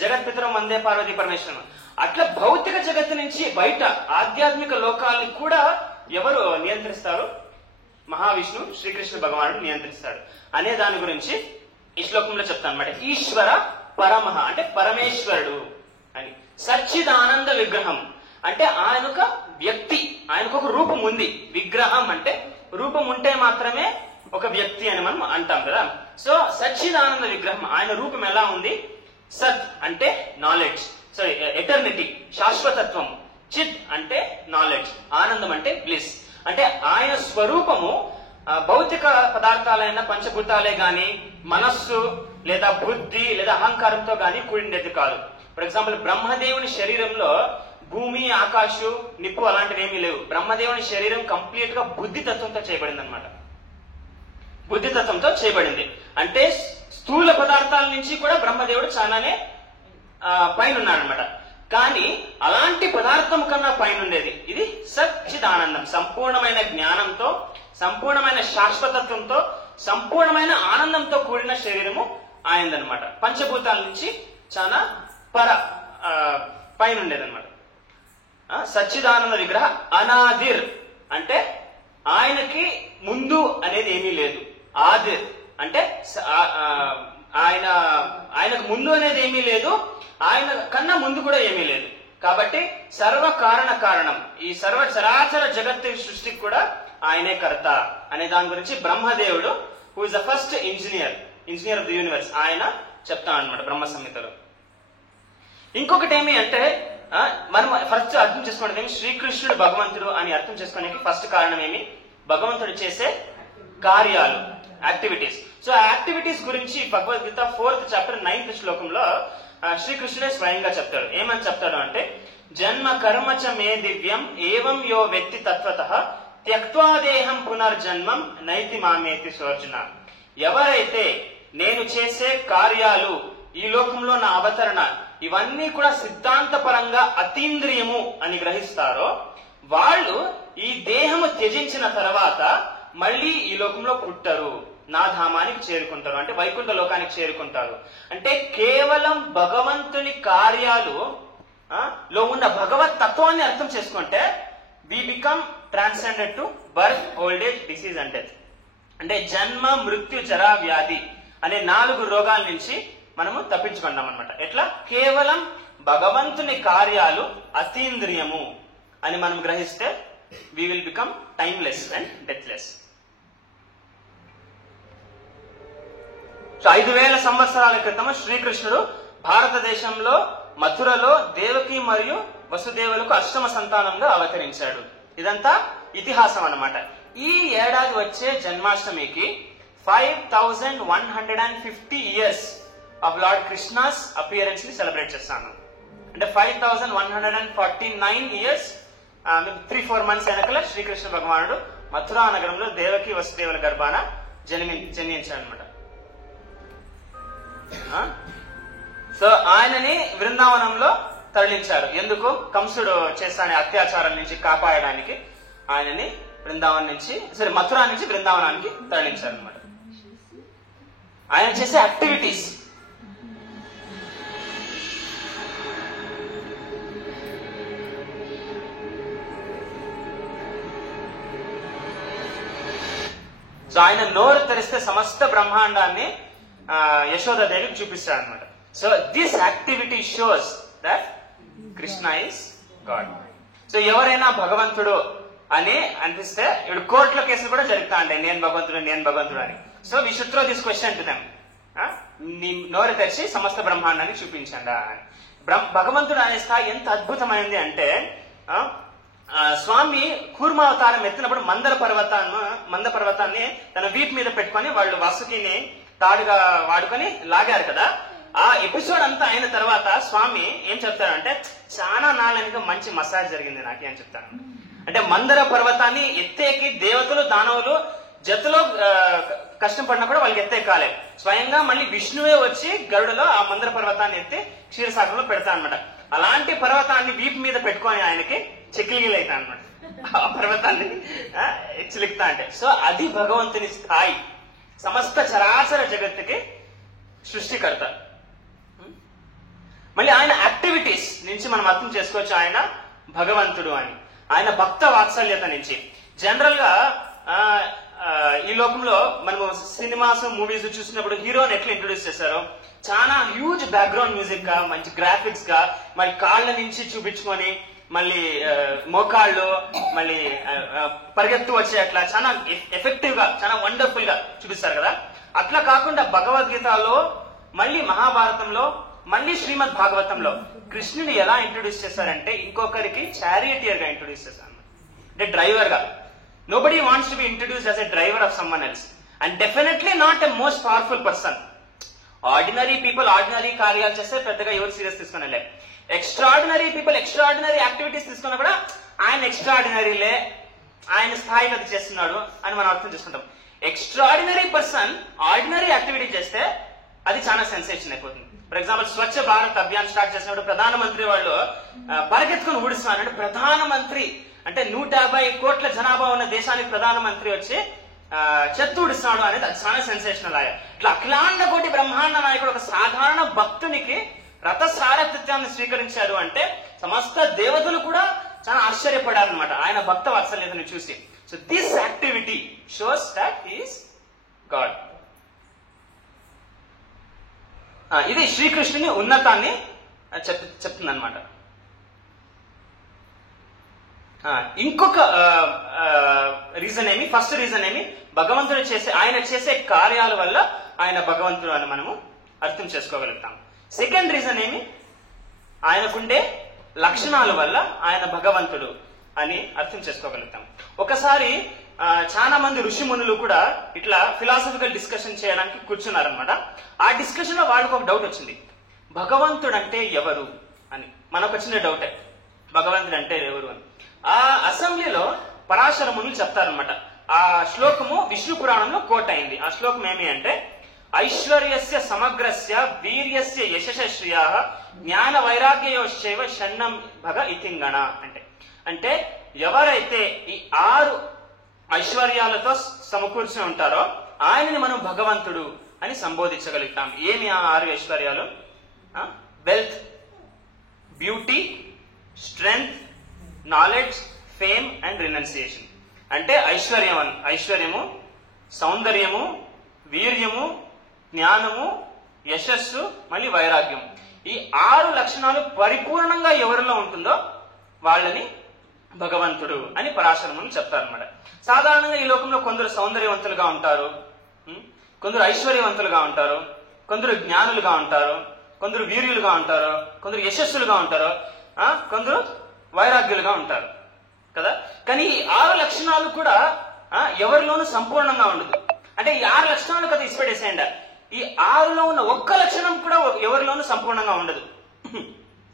జగత్పితరం వందే పార్వతీ పరమేశ్వరం. అట్లా భౌతిక జగత్తు నుంచి బయట ఆధ్యాత్మిక లోకాలని కూడా ఎవరు నియంత్రిస్తారు? మహావిష్ణు శ్రీకృష్ణ భగవానుడు నియంత్రిస్తాడు అనే దాని గురించి ఈ శ్లోకంలో చెప్తాను అనమాట. ఈశ్వర పరమ అంటే పరమేశ్వరుడు అని. సచ్చిదానంద విగ్రహం అంటే ఆయనొక వ్యక్తి, ఆయనకు ఒక రూపం ఉంది. విగ్రహం అంటే రూపం ఉంటే మాత్రమే ఒక వ్యక్తి అని మనం అంటాం కదా. సో సచ్చిదానంద విగ్రహం, ఆయన రూపం ఎలా ఉంది? సత్ అంటే నాలెడ్జ్, సారీ ఎటర్నిటీ, శాశ్వతత్వం. చిత్ అంటే నాలెడ్జ్, ఆనందం అంటే బ్లిస్. అంటే ఆయన స్వరూపము భౌతిక పదార్థాలైన పంచభూతాలే గాని, మనస్సు లేదా బుద్ధి లేదా అహంకారంతో గాని కూడిండేది కాదు. ఫర్ ఎగ్జాంపుల్ బ్రహ్మదేవుని శరీరంలో భూమి, ఆకాశం, నిప్పు అలాంటివి ఏమీ లేవు. బ్రహ్మదేవుని శరీరం కంప్లీట్ గా బుద్ధితత్వంతో చేయబడింది అనమాట. బుద్ధితత్వంతో చేయబడింది అంటే స్థూల పదార్థాల నుంచి కూడా బ్రహ్మదేవుడు చాలానే పైన ఉన్నాడనమాట. కానీ అలాంటి పదార్థం కన్నా పైన ఉండేది ఇది సచ్చిదానందం. సంపూర్ణమైన జ్ఞానంతో, సంపూర్ణమైన శాశ్వతత్వంతో, సంపూర్ణమైన ఆనందంతో కూడిన శరీరము ఆయనదనమాట. పంచభూతాల నుంచి చాలా పైన ఉండేదన్నమాట. సచ్చిదానంద విగ్రహ అనాదిర్ అంటే ఆయనకి ముందు అనేది ఏమీ లేదు. ఆదిర్ అంటే ఆయనకు ముందు అనేది ఏమీ లేదు, ఆయన కన్నా ముందు కూడా ఏమీ లేదు. కాబట్టి సర్వ కారణం, ఈ సర్వ చరాచర జగత్తు సృష్టికి కూడా ఆయనే కర్త అనే దాని గురించి బ్రహ్మదేవుడు, who is the first engineer of the universe, ఆయన చెప్తాను అనమాట బ్రహ్మ సంహితలో. ఇంకొకటి ఏమి అంటే మనం ఫస్ట్ అర్థం చేసుకోవడం ఏమి, శ్రీకృష్ణుడు భగవంతుడు అని అర్థం చేసుకోవడానికి ఫస్ట్ కారణం ఏమి? భగవంతుడు చేసే కార్యాలు, యాక్టివిటీస్. సో ఆ యాక్టివిటీస్ గురించి భగవద్గీత 4th chapter 9th శ్లోకంలో శ్రీకృష్ణుడే స్వయంగా చెప్తాడు. ఏమని చెప్తాడు అంటే, జన్మ కర్మచ మే దివ్యం ఏవం యో వ్యక్తి తత్వతః త్యక్త్వా దేహం పునర్జన్మం నైతి మామేతి సోర్జున. ఎవరైతే నేను చేసే కార్యాలు, ఈ లోకంలో నా అవతరణ, ఇవన్నీ కూడా సిద్ధాంతపరంగా అతీంద్రియము అని గ్రహిస్తారో వాళ్ళు ఈ దేహము త్యజించిన తర్వాత మళ్ళీ ఈ లోకంలో పుట్టరు, నా ధామానికి చేరుకుంటారు, అంటే వైకుంఠ లోకానికి చేరుకుంటారు. అంటే కేవలం భగవంతుని కార్యాలు లో ఉన్న భగవత్ తత్వాన్ని అర్థం చేసుకుంటే we become transcended to birth, old age, disease and death. అంటే జన్మ, మృత్యు, జరా, వ్యాధి అనే 4 రోగాల నుంచి మనము తప్పించుకుంటాం అనమాట. ఎట్లా? కేవలం భగవంతుని కార్యాలు అతీంద్రియము అని మనం గ్రహిస్తే we will become timeless and deathless. So 5000 సంవత్సరాల క్రితం శ్రీకృష్ణుడు భారతదేశంలో మథురలో దేవకి మరియు వసుదేవులకు అష్టమ సంతానంగా అవతరించాడు. ఇదంతా ఇతిహాసం అన్నమాట. ఈ ఏడాది వచ్చే జన్మాష్టమికి 5150 years of lord Krishna's appearance ని సెలబ్రేట్ చేస్తాను. అంటే 5149 years 3-4 months వెనకల శ్రీకృష్ణ భగవానుడు మథురా నగరంలో దేవకి వసుదేవుల గర్భాన జన్మించాడు అనమాట. సో ఆయనని బృందావనంలో తరలించారు. ఎందుకు? కంసుడు చేస్తానే అత్యాచారం నుంచి కాపాడడానికి ఆయనని మథురా నుంచి బృందావనానికి తరలించారు అనమాట. ఆయన చేసే యాక్టివిటీస్ సో ఆయన నోరు తెరిస్తే సమస్త బ్రహ్మాండాన్ని యశోదాదేవికి చూపిస్తాడు అనమాట. So this activity shows that Krishna is God. So ఎవరైనా భగవంతుడు అని అనిపిస్తే ఇప్పుడు కోర్టులో కేసులు కూడా జరుగుతా ఉంటాయి, నేను భగవంతుడు అని. So we should throw this question to them. నీ నోరు తెరిచి సమస్త బ్రహ్మాండాన్ని చూపించండా అని. భగవంతుడు అనే స్థాయి ఎంత అద్భుతమైంది అంటే స్వామి కూర్మావతారం ఎత్తినప్పుడు మందర పర్వతాన్ని తన వీపు మీద పెట్టుకొని వాళ్ళు వాసుకిని తాడుగా వాడుకొని లాగారు కదా. ఆ ఎపిసోడ్ అంతా అయిన తర్వాత స్వామి ఏం చెప్తారంటే, చాలా నాళ్ళనిగా మంచి మసాజ్ జరిగింది నాకు అని చెప్తాను. అంటే మందర పర్వతాన్ని ఎత్తేకి దేవతలు దానవులు జతలో కష్టపడినా కూడా వాళ్ళకి ఎత్తే కాలే. స్వయంగా మళ్ళీ విష్ణువే వచ్చి గరుడలో ఆ మందర పర్వతాన్ని ఎత్తి క్షీరసాగరంలో పెడతా అనమాట. అలాంటి పర్వతాన్ని వీపు మీద పెట్టుకొని ఆయనకి చెక్కిలిగిలైతా అనమాట. ఆ పర్వతాన్ని చిలుకుతా అంటే. సో అది భగవంతుని స్థాయి. సమస్త చరాచర జగత్తుకి సృష్టికర్త. మళ్ళీ ఆయన యాక్టివిటీస్ నుంచి మనం అర్థం చేసుకోవచ్చు ఆయన భగవంతుడు అని. ఆయన భక్త వాత్సల్యత నుంచి. జనరల్ గా ఈ లోకంలో మనము సినిమాస్ మూవీస్ చూసినప్పుడు హీరోని ఎట్లా ఇంట్రొడ్యూస్ చేశారో, చాలా హ్యూజ్ బ్యాక్గ్రౌండ్ మ్యూజిక్ గా, మంచి గ్రాఫిక్స్ గా, మళ్ళీ కాళ్ళ నుంచి చూపించుకొని మళ్ళీ మోకాళ్ళు మళ్ళీ పరిగెత్తు వచ్చే అట్లా చాలా ఎఫెక్టివ్ గా, చాలా వండర్ఫుల్ గా చూపిస్తారు కదా. అట్లా కాకుండా భగవద్గీతలో, మళ్ళీ మహాభారతంలో, మళ్ళీ శ్రీమద్ భాగవతంలో కృష్ణుని ఎలా ఇంట్రొడ్యూస్ చేశారంటే ఇంకొకరికి చారియటియర్ గా ఇంట్రొడ్యూస్ చేశారు. అంటే డ్రైవర్ గా. Nobody wants to be introduced as a driver of someone else, and definitely not a most powerful person. Ordinary people ordinary కార్యాలు చేస్తే పెద్దగా ఎవరు సీరియస్ తీసుకునే. ఎక్స్ట్రాడినరీ పీపుల్ ఎక్స్ట్రాడినరీ యాక్టివిటీస్ తీసుకున్నా కూడా ఆయన ఎక్స్ట్రాడినరీలే, ఆయన స్థాయికి అది చేస్తున్నాడు అని మనం అర్థం చేసుకుంటాం. ఎక్స్ట్రాడినరీ పర్సన్ ఆర్డినరీ యాక్టివిటీ చేస్తే అది చాలా సెన్సేషన్ అయిపోతుంది. For example Swachh Bharat Abhiyan start చేసినప్పుడు ప్రధానమంత్రి వాళ్ళు పరిగెత్తుకుని ఊడిస్తున్నారు. అంటే ప్రధానమంత్రి అంటే 150 కోట్ల జనాభా ఉన్న దేశానికి ప్రధానమంత్రి వచ్చి చెత్త ఊడిస్తున్నాడు అనేది అది చాలా సెన్సేషనల్ అయ్యా. ఇట్లా అఖిలాండ కోటి బ్రహ్మాండ నాయకుడు ఒక సాధారణ భక్తునికి రథసారథ్యాన్ని స్వీకరించారు అంటే సమస్త దేవతలు కూడా చాలా ఆశ్చర్యపడారనమాట ఆయన భక్త వాత్సల్యతను చూసి. So this activity shows that he is God. ఇది శ్రీకృష్ణుని ఉన్నతాన్ని చెప్తుంది అనమాట. ఇంకొక రీజన్ ఏమి, ఫస్ట్ రీజన్ ఏమి, భగవంతుడు ఆయన చేసే కార్యాల వల్ల ఆయన భగవంతుడు అని మనము అర్థం చేసుకోగలుగుతాం. సెకండ్ రీజన్ ఏమి, ఆయనకుండే లక్షణాల వల్ల ఆయన భగవంతుడు అని అర్థం చేసుకోగలుగుతాం. ఒకసారి చాలా మంది ఋషిమునులు కూడా ఇట్లా ఫిలాసఫికల్ డిస్కషన్ చేయడానికి కూర్చున్నారనమాట. ఆ డిస్కషన్ లో వాళ్ళకి ఒక డౌట్ వచ్చింది, భగవంతుడు అంటే ఎవరు అని. మనకు వచ్చిన డౌటే, భగవంతుడు అంటే ఎవరు అని. ఆ అసెంబ్లీలో పరాశర మునులు చెప్తారనమాట. ఆ శ్లోకము విష్ణు పురాణంలో కోట్ అయింది. ఆ శ్లోకం ఏమి అంటే, ఐశ్వర్యస్య సమగ్రస్య వీర్యస్య యశశ శ్రియా జ్ఞాన వైరాగ్యయోశ్చైవ షణ్ణం భగ ఇతింగణ. అంటే ఎవరైతే ఈ 6 ఐశ్వర్యాలతో సమకూర్చి ఉంటారో ఆయనని మనం భగవంతుడు అని సంబోధించగలుగుతాం. ఏమి ఆ 6 ఐశ్వర్యాలు? Wealth, beauty, strength, knowledge, fame and renunciation. అంటే ఐశ్వర్యము, సౌందర్యము, వీర్యము, జ్ఞానము, యశస్సు, మళ్ళీ వైరాగ్యం. ఈ 6 లక్షణాలు పరిపూర్ణంగా ఎవరిలో ఉంటుందో వాళ్ళని భగవంతుడు అని పరాశరముని చెప్తారన్నమాట. సాధారణంగా ఈ లోకంలో కొందరు సౌందర్యవంతులుగా ఉంటారు, కొందరు ఐశ్వర్యవంతులుగా ఉంటారు, కొందరు జ్ఞానులుగా ఉంటారు, కొందరు వీర్యులుగా ఉంటారు, కొందరు యశస్సులుగా ఉంటారు, కొందరు వైరాగ్యులుగా ఉంటారు కదా. కానీ ఈ 6 లక్షణాలు కూడా ఎవరిలోనూ సంపూర్ణంగా ఉండదు. అంటే ఈ 6 లక్షణాలు కదా ఇసిపెట్టేసేయండి. ఈ 6లో ఉన్న ఒక్క లక్షణం కూడా ఎవరిలోనూ సంపూర్ణంగా ఉండదు.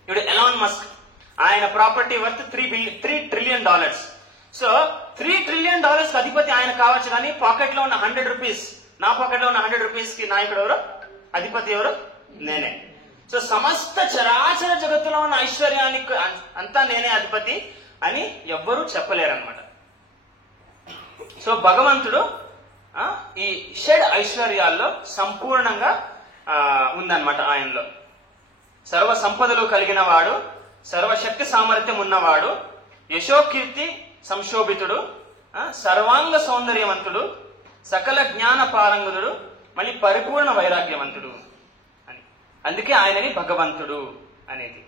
ఇప్పుడు ఎలాన్ మస్క్, ఆయన property worth $3 trillion. So $3 trillion అధిపతి ఆయన కావచ్చు, కానీ పాకెట్ లో ఉన్న 100 రూపీస్, నా పాకెట్ లో ఉన్న 100 రూపీస్ కి నాయకుడు ఎవరు? అధిపతి ఎవరు? నేనే. సో సమస్త చరాచర జగత్తులో ఉన్న ఐశ్వర్యానికి అంతా నేనే అధిపతి అని ఎవ్వరూ చెప్పలేరన్నమాట. సో భగవంతుడు ఈ షడ్ ఐశ్వర్యాల్లో సంపూర్ణంగా ఉందన్నమాట ఆయనలో. సర్వ సంపదలు కలిగిన వాడు, సర్వశక్తి సామర్థ్యం ఉన్నవాడు, యశోకీర్తి సంశోభితుడు, సర్వాంగ సౌందర్యవంతుడు, సకల జ్ఞాన పారంగుడు, మళ్ళీ పరిపూర్ణ వైరాగ్యవంతుడు అని. అందుకే ఆయనని భగవంతుడు అనేది.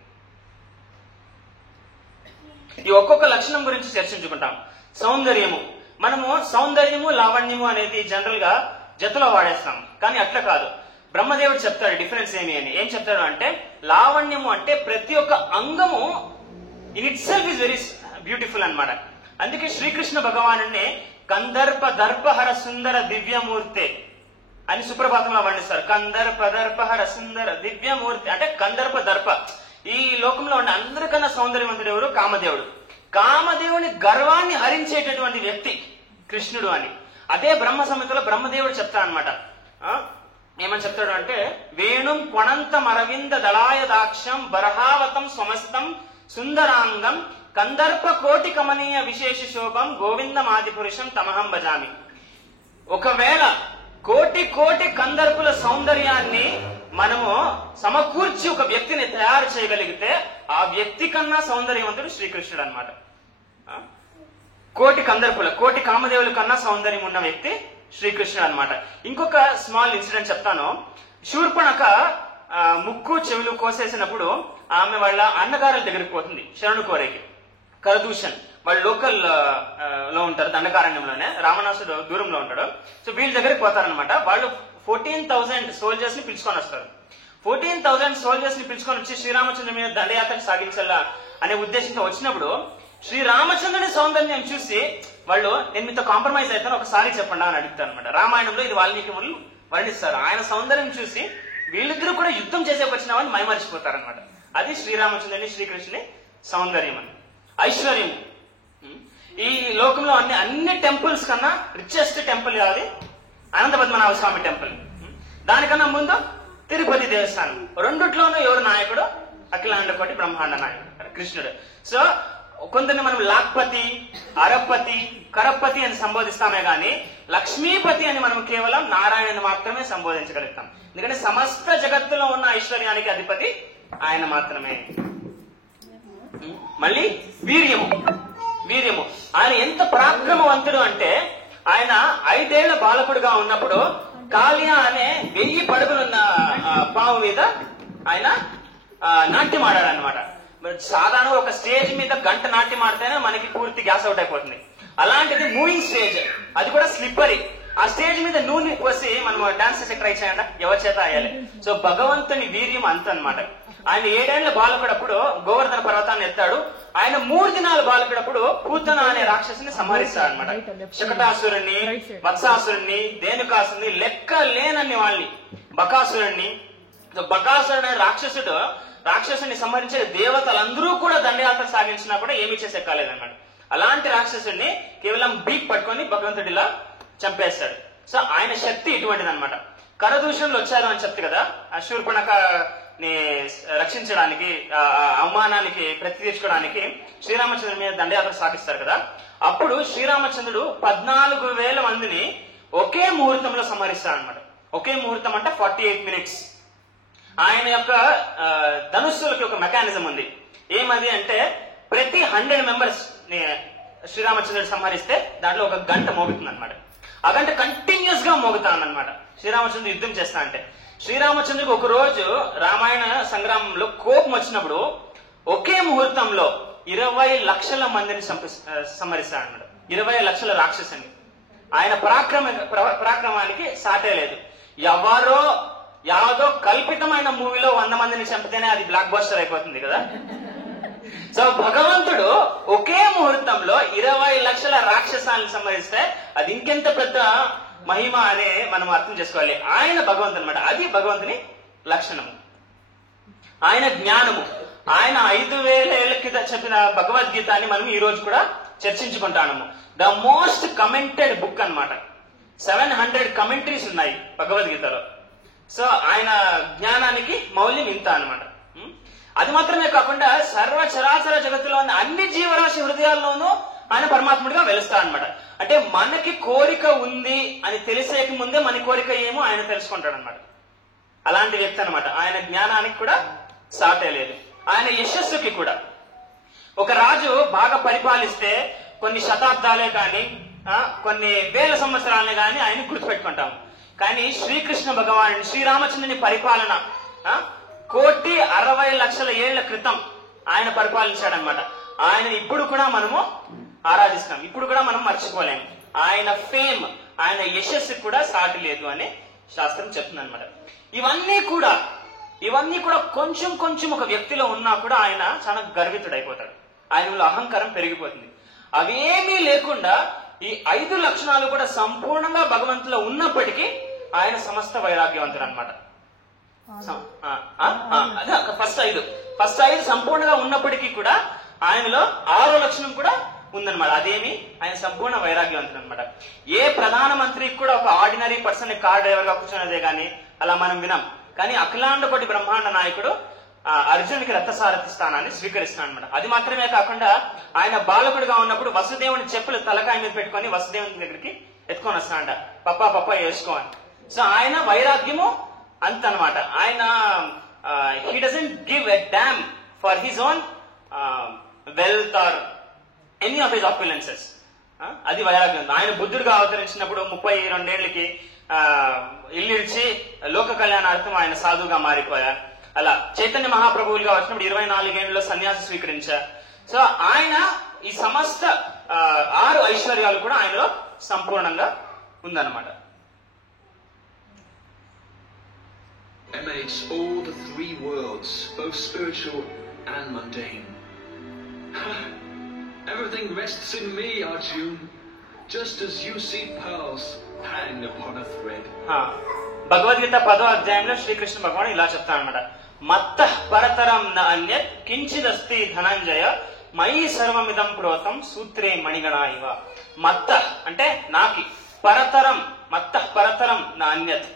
ఈ ఒక్కొక్క లక్షణం గురించి చర్చించుకుంటాం. సౌందర్యము, మనము సౌందర్యము లావణ్యము అనేది జనరల్ గా జతలో వాడేస్తాం, కానీ అట్లా కాదు. బ్రహ్మదేవుడు చెప్తాడు డిఫరెన్స్ ఏం చెప్తాడు అంటే, లావణ్యము అంటే ప్రతి ఒక్క అంగము in itself is very beautiful అన్నమాట. అందుకే శ్రీకృష్ణ భగవానుడిని కందర్ప దర్పహర సుందర దివ్యమూర్తే అని సుప్రభాతంలో వర్ణిస్తారు. కందర్ప దర్పహర సుందర దివ్యమూర్తి అంటే కందర్ప దర్ప. ఈ లోకంలో ఉండే అందరికన్నా సౌందర్యవంతుడు ఎవరు? కామదేవుడు. కామదేవుని గర్వాన్ని హరించేటటువంటి వ్యక్తి కృష్ణుడు అని. అదే బ్రహ్మ సంహితలో బ్రహ్మదేవుడు చెప్తాడనమాట. ఏమని చెప్తాడు అంటే, వేణుం కొణంతం అరవింద దళాయ దాక్షం బరహావతం స్వమస్తం సుందరాంగం కందర్ప కోటి కమనీయ విశేష శోభం గోవిందమాది పురుషం తమహం భజామి. ఒకవేళ కోటి కందర్పుల సౌందర్యాన్ని మనము సమకూర్చి ఒక వ్యక్తిని తయారు చేయగలిగితే ఆ వ్యక్తి కన్నా సౌందర్యవంతుడు శ్రీకృష్ణుడు అనమాట. కోటి కామదేవుల కన్నా సౌందర్యం ఉన్న వ్యక్తి శ్రీకృష్ణుడు అనమాట. ఇంకొక స్మాల్ ఇన్సిడెంట్ చెప్తాను. శూర్పణఖ ముక్కు చెవులు కోసేసినప్పుడు ఆమె వాళ్ళ అన్నగారుల దగ్గరికి పోతుంది శరణు కోరేకి. కరదూషణ్ వాళ్ళు లోకల్ లో ఉంటారు, దండకారణ్యంలోనే. రామనాసుడు దూరంలో ఉంటాడు. సో వీళ్ళ దగ్గరికి పోతారనమాట. వాళ్ళు 14,000 సోల్జర్స్ ని పిలుచుకొని వస్తారు. 14,000 సోల్జర్స్ ని పిలుచుకొని వచ్చి శ్రీరామచంద్రుడి మీద దండయాత్ర సాగించాలా అనే ఉద్దేశంతో వచ్చినప్పుడు శ్రీరామచంద్రుడి సౌందర్యం చూసి వాళ్ళు, నేను మీతో కాంప్రమైజ్ అవుతాను, ఒకసారి చెప్పండి అని అడుగుతారు అనమాట. రామాయణంలో ఇది వాల్మీకి మునులు వర్ణిస్తారు. ఆయన సౌందర్యం చూసి వీళ్ళిద్దరూ కూడా యుద్ధం చేసే వచ్చినామని మైమరిచిపోతారనమాట. అది శ్రీరామచంద్రుని శ్రీకృష్ణుని సౌందర్యం అని. ఐశ్వర్యం, ఈ లోకంలో అన్ని టెంపుల్స్ కన్నా రిచెస్ట్ టెంపుల్ కాదు అనంత పద్మనాభ స్వామి టెంపుల్. దానికన్నా ముందు తిరుపతి దేవస్థానం. రెండిట్లోనూ ఎవరు నాయకుడు? అఖిలాండ కోటి బ్రహ్మాండ నాయకుడు కృష్ణుడు. సో కొందరిని మనం లాక్పతి, అరపతి, కరపతి అని సంబోధిస్తామే గాని లక్ష్మీపతి అని మనం కేవలం నారాయణని మాత్రమే సంబోధించగలుగుతాం. ఎందుకంటే సమస్త జగత్తులో ఉన్న ఐశ్వర్యానికి అధిపతి ఆయన మాత్రమే. మళ్ళీ వీర్యము, ఆయన ఎంత పరాక్రమవంతుడు అంటే, ఆయన 5 ఏళ్ల బాలకుడుగా ఉన్నప్పుడు కాళియా అనే 1000 పడుగులున్న పాము మీద ఆయన నాట్యం ఆడాడనమాట. సాధారణంగా ఒక స్టేజ్ మీద గంట నాట్యం ఆడితేనే మనకి పూర్తి గ్యాస్ అవుట్ అయిపోతుంది. అలాంటిది మూవింగ్ స్టేజ్, అది కూడా స్లిప్పరీ. ఆ స్టేజ్ మీద నూనె పోసి మనం డాన్స్ చేసి ట్రై చేయండి, ఎవరి చేత అయ్యాలి. సో భగవంతుని వీర్యం అంత అనమాట. ఆయన 7 ఏళ్ల బాలకుడప్పుడు గోవర్ధన పర్వతాన్ని ఎత్తాడు. ఆయన 3 దినాల బాలకుడప్పుడు పూతన అనే రాక్షసుని సంహరిస్తాడు అనమాట. శకటాసురుణ్ణి, వత్సాసురుణ్ణి, ధేనుకాసురుణ్ణి, లెక్క లేనన్ని వాళ్ళని, బకాసురుణ్ణి. బకాసురుడు అనే రాక్షసుని సంహరించే దేవతలందరూ కూడా దండయాత్ర సాగించినా కూడా ఏమీ చేసే కాలేదన్నమాట. అలాంటి రాక్షసుడిని కేవలం బీక్ పట్టుకొని భగవంతుడిలా చంపేస్తాడు. సో ఆయన శక్తి ఇటువంటిది అనమాట. కరదూషణలు వచ్చారు అని చెప్తే కదా, ఆ శూర్పణఖని రక్షించడానికి, అవమానానికి ప్రతి తీర్చుకోవడానికి శ్రీరామచంద్రుడి మీద దండయాత్ర సాగిస్తారు కదా. అప్పుడు శ్రీరామచంద్రుడు 14,000 మందిని ఒకే ముహూర్తంలో సంహరిస్తాడు అనమాట. ఒకే ముహూర్తం అంటే 48 minutes. ఆయన యొక్క ధనుస్సులకి ఒక మెకానిజం ఉంది. ఏమది అంటే, ప్రతి 100 members ని శ్రీరామచంద్రుడు సంహరిస్తే దాంట్లో ఒక గంట మోగుతుంది అనమాట. ఆ గంట కంటిన్యూస్ గా మోగుతానమాట శ్రీరామచంద్రుడు యుద్ధం చేస్తా అంటే. శ్రీరామచంద్రుడికి ఒక రోజు రామాయణ సంగ్రామంలో కోపం వచ్చినప్పుడు ఒకే ముహూర్తంలో 20 లక్షల మందిని సంహరిస్తాడనమాట. 20 లక్షల రాక్షసుని. ఆయన పరాక్రమానికి సాటే లేదు. ఎవరో యావదో కల్పితమైన మూవీలో 100 మందిని చంపితేనే అది బ్లాక్ బస్టర్ అయిపోతుంది కదా. సో భగవంతుడు ఒకే ముహూర్తంలో 20 లక్షల రాక్షసాలను సంహరిస్తే అది ఇంకెంత పెద్ద మహిమ అనే మనం అర్థం చేసుకోవాలి. ఆయన భగవంతుడు అనమాట. అది భగవంతుని లక్షణము. ఆయన జ్ఞానము. ఆయన 5000 ఏళ్ల క్రితం చెప్పిన భగవద్గీతని మనం ఈ రోజు కూడా చర్చించుకుంటాము. ద మోస్ట్ కమెంటెడ్ బుక్ అన్నమాట. 700 కమెంటరీస్ ఉన్నాయి భగవద్గీతలో. సో ఆయన జ్ఞానానికి మౌల్యం ఇంత అనమాట. అది మాత్రమే కాకుండా సర్వ చరాచర జగత్తులో ఉన్న అన్ని జీవరాశి హృదయాల్లోనూ ఆయన పరమాత్ముడిగా వెలుస్తాడనమాట. అంటే మనకి కోరిక ఉంది అని తెలిసేక ముందే మన కోరిక ఏమో ఆయన తెలుసుకుంటాడు అనమాట. అలాంటి వ్యక్తి అనమాట. ఆయన జ్ఞానానికి కూడా సాటే లేదు. ఆయన యశస్సుకి కూడా. ఒక రాజు బాగా పరిపాలిస్తే కొన్ని శతాబ్దాలే కానీ కొన్ని వేల సంవత్సరాలనే కానీ ఆయన గుర్తుపెట్టుకుంటాము. కానీ శ్రీకృష్ణ భగవానుని శ్రీరామచంద్రుని పరిపాలన 1,60,00,000 ఏళ్ల క్రితం ఆయన పరిపాలించాడనమాట. ఆయన ఇప్పుడు కూడా మనము ఆరాధిస్తాం. ఇప్పుడు కూడా మనం మర్చిపోలేము. ఆయన ఫేమ్, ఆయన యశస్సు కూడా సాటి లేదు అని శాస్త్రం చెప్తుంది అనమాట. ఇవన్నీ కూడా కొంచెం కొంచెం ఒక వ్యక్తిలో ఉన్నా కూడా ఆయన చాలా గర్వితుడు అయిపోతాడు. ఆయనలో అహంకారం పెరిగిపోతుంది. అవేమీ లేకుండా ఈ 5 లక్షణాలు కూడా సంపూర్ణంగా భగవంతులో ఉన్నప్పటికీ ఆయన సమస్త వైరాగ్యవంతుడు అనమాట. ఫస్ట్ 5 సంపూర్ణంగా ఉన్నప్పటికీ కూడా ఆయనలో 6వ లక్షణం కూడా ఉందన్నమాట. అదేమి ఆయన సంపూర్ణ వైరాగ్యవంతుడు అనమాట. ఏ ప్రధానమంత్రికి కూడా ఒక ఆర్డినరీ పర్సన్ కార్ డ్రైవర్ గా కూర్చున్నదే గానీ అలా మనం వినాం. కానీ అఖిలాండ కోటి బ్రహ్మాండ నాయకుడు అర్జునుడికి రథసారథి స్థానాన్ని స్వీకరిస్తున్నాడు అనమాట. అది మాత్రమే కాకుండా ఆయన బాలకుడిగా ఉన్నప్పుడు వసుదేవుని చెప్పులు తలకాయ మీద పెట్టుకుని వసుదేవుని దగ్గరికి ఎత్తుకొని వస్తాడంట. పప్ప వేసుకోని. సో ఆయన వైరాగ్యము అంత అనమాట. ఆయన he doesn't give a damn for his own wealth or any of his opulences. అది వైరాగ్యం. ఆయన బుద్ధుడిగా అవతరించినప్పుడు 32 ఏళ్లకి ఇల్లిడిచి లోక కళ్యాణార్థం ఆయన సాధువుగా మారిపోయారు. అలా చైతన్య మహాప్రభువులుగా వచ్చినప్పుడు 24 ఏళ్లలో సన్యాసి స్వీకరించారు. సో ఆయన ఈ సమస్త 6 ఐశ్వర్యాలు కూడా ఆయనలో సంపూర్ణంగా ఉందన్నమాట. Emanates all the 3 worlds, both spiritual and mundane. Everything rests in me, Arjun, just as you see pearls hang upon a thread. Bhagavad Gita 10వ అధ్యాయంలో శ్రీకృష్ణ భగవాన్ ఇలా చెప్తానమాట. మత్త పరతరం న అన్యత్ కించిదస్తి ధనంజయ మయి సర్వమిదం ప్రోతం సూత్రే మణిగణ ఇవ. మత్త అంటే నాకి, పరతరం మత్త పరతరం నా అన్యత్,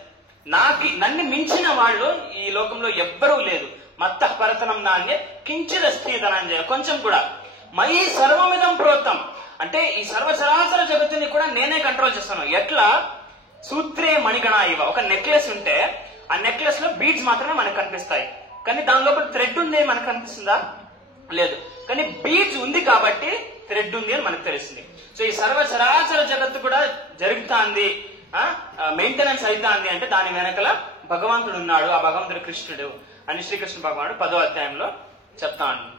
నాకి నన్ను మించిన వాళ్ళు ఈ లోకంలో ఎవ్వరూ లేదు. మత్త పరతరం నా అన్యత్ కించిదస్తి ధనంజయ, కొంచెం కూడా. మయి సర్వమిదం ప్రోతం అంటే ఈ సర్వచరాచర జగత్తుని కూడా నేనే కంట్రోల్ చేస్తాను. ఎట్లా? సూత్రే మణిగణ ఇవ. ఒక నెక్లెస్ ఉంటే ఆ నెక్లెస్ లో బీడ్స్ మాత్రమే మనకు కనిపిస్తాయి. కానీ దాని లోపల థ్రెడ్ ఉంది మనకు కనిపిస్తుందా? లేదు. కానీ బీడ్స్ ఉంది కాబట్టి థ్రెడ్ ఉంది అని మనకు తెలుస్తుంది. సో ఈ సర్వచరాచర జగత్తు కూడా జరుగుతుంది, మెయింటెనెన్స్ అవుతుంది అంటే దాని వెనకల భగవంతుడు ఉన్నాడు. ఆ భగవంతుడు కృష్ణుడు అని శ్రీకృష్ణ భగవానుడు 10వ అధ్యాయంలో చెప్తా అనమాట.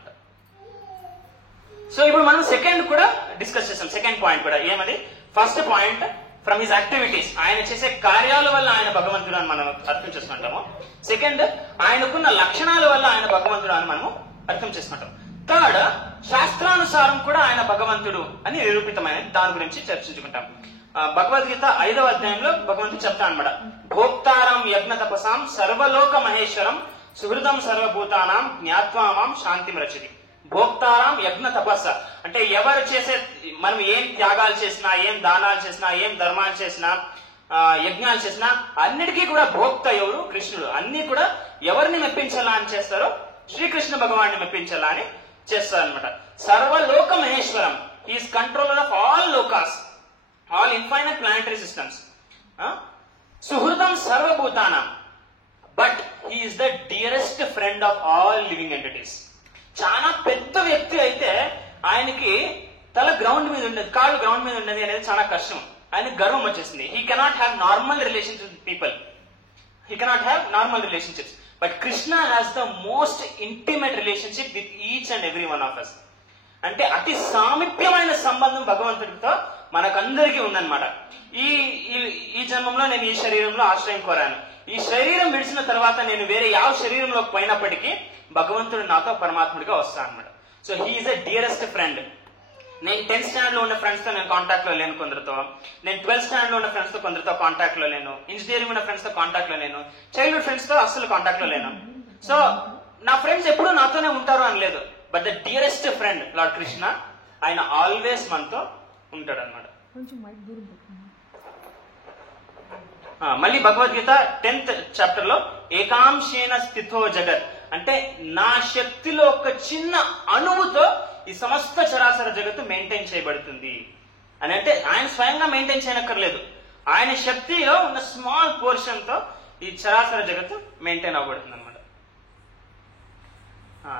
సో ఇప్పుడు మనం సెకండ్ కూడా డిస్కస్ చేస్తాం. సెకండ్ పాయింట్ కూడా ఏమది? First point from his activities, ఆయన చేసే కార్యాల వల్ల ఆయన భగవంతుడు అని మనం అర్థం చేసుకుంటాము. సెకండ్, ఆయనకున్న లక్షణాల వల్ల ఆయన భగవంతుడు అని మనము అర్థం చేసుకుంటాం. థర్డ్, శాస్త్రానుసారం కూడా ఆయన భగవంతుడు అని నిరూపితమైన దాని గురించి చర్చించుకుంటాం. భగవద్గీత 5వ అధ్యాయంలో భగవంతుడు చెప్తా అనమాట. భోక్తారం యజ్ఞ తపసాం సర్వలోక మహేశ్వరం సుహృదం సర్వభూతానాం జ్ఞాత్వామాం శాంతిం రచతి. భోక్తారాం యజ్ఞ తపస్స అంటే ఎవరు చేసే, మనం ఏం త్యాగాలు చేసినా, ఏం దానాలు చేసినా, ఏం ధర్మాలు చేసినా, యజ్ఞాలు చేసినా అన్నిటికీ కూడా భోక్త ఎవరు? కృష్ణుడు. అన్ని కూడా ఎవరిని మెప్పించాలా అని చేస్తారో? శ్రీకృష్ణ భగవాన్ని మెప్పించాలా అని చేస్తారు అనమాట. సర్వలోక మహేశ్వరం, హీఈస్ కంట్రోలర్ ఆఫ్ ఆల్ లోకాస్, ఆల్ ఇన్ఫైనైట్ ప్లానెటరీ సిస్టమ్స్. సుహృదం సర్వభూతానాం, but he is the dearest friend of all living entities. చాలా పెద్ద వ్యక్తి అయితే ఆయనకి తల గ్రౌండ్ మీద ఉండేది, కాళ్ళు గ్రౌండ్ మీద ఉండేది అనేది చాలా కష్టం. ఆయనకి గర్వం వచ్చేసింది. He cannot have normal relationships with people, he cannot have normal relationships. But Krishna has the most intimate relationship with each and every one of us. అంటే అతి సామీప్యమైన సంబంధం భగవంతుడితో మనకందరికీ ఉందన్నమాట. ఈ జన్మంలో నేను ఈ శరీరంలో ఆశ్రయం కోరాను. ఈ శరీరం విడిచిన తర్వాత నేను వేరే ಯಾವ శరీరంలోకి పోయినప్పటికీ భగవంతుడు నాతో పరమాత్ముడిగా వస్తాను అనమాట. So he is a dearest friend. నేను 10th స్టాండర్డ్ లో ఉన్న ఫ్రెండ్స్ తో నేను కాంటాక్ట్ లో లేను కొందరితో, నేను 12th స్టాండర్డ్ లో ఉన్న ఫ్రెండ్స్ తో కొందరితో కాంటాక్ట్ లో లేను, ఇంజనీరింగ్ ఉన్న ఫ్రెండ్స్ తో కాంటాక్ట్ లో లేను, చైల్డ్హుడ్ ఫ్రెండ్స్ తో అస్సలు కాంటాక్ట్ లో లేను. సో నా ఫ్రెండ్స్ ఎప్పుడూ నాతోనే ఉంటారు అని లేదు. But the dearest friend lord Krishna, ఆయన ఆల్వేస్ మనతో ఉంటాడు అనమాట. మళ్ళీ భగవద్గీత 10th చాప్టర్ లో ఏకాంశేన స్థితో జగత్ అంటే నా శక్తిలో ఒక చిన్న అణువుతో ఈ సమస్త చరాచర జగత్తు మెయింటైన్ చేయబడుతుంది అని. అంటే ఆయన స్వయంగా మెయింటైన్ చేయనక్కర్లేదు, ఆయన శక్తిలో ఉన్న స్మాల్ పోర్షన్ తో ఈ చరాచర జగత్తు మెయింటైన్ అవ్వబడుతుంది అనమాట.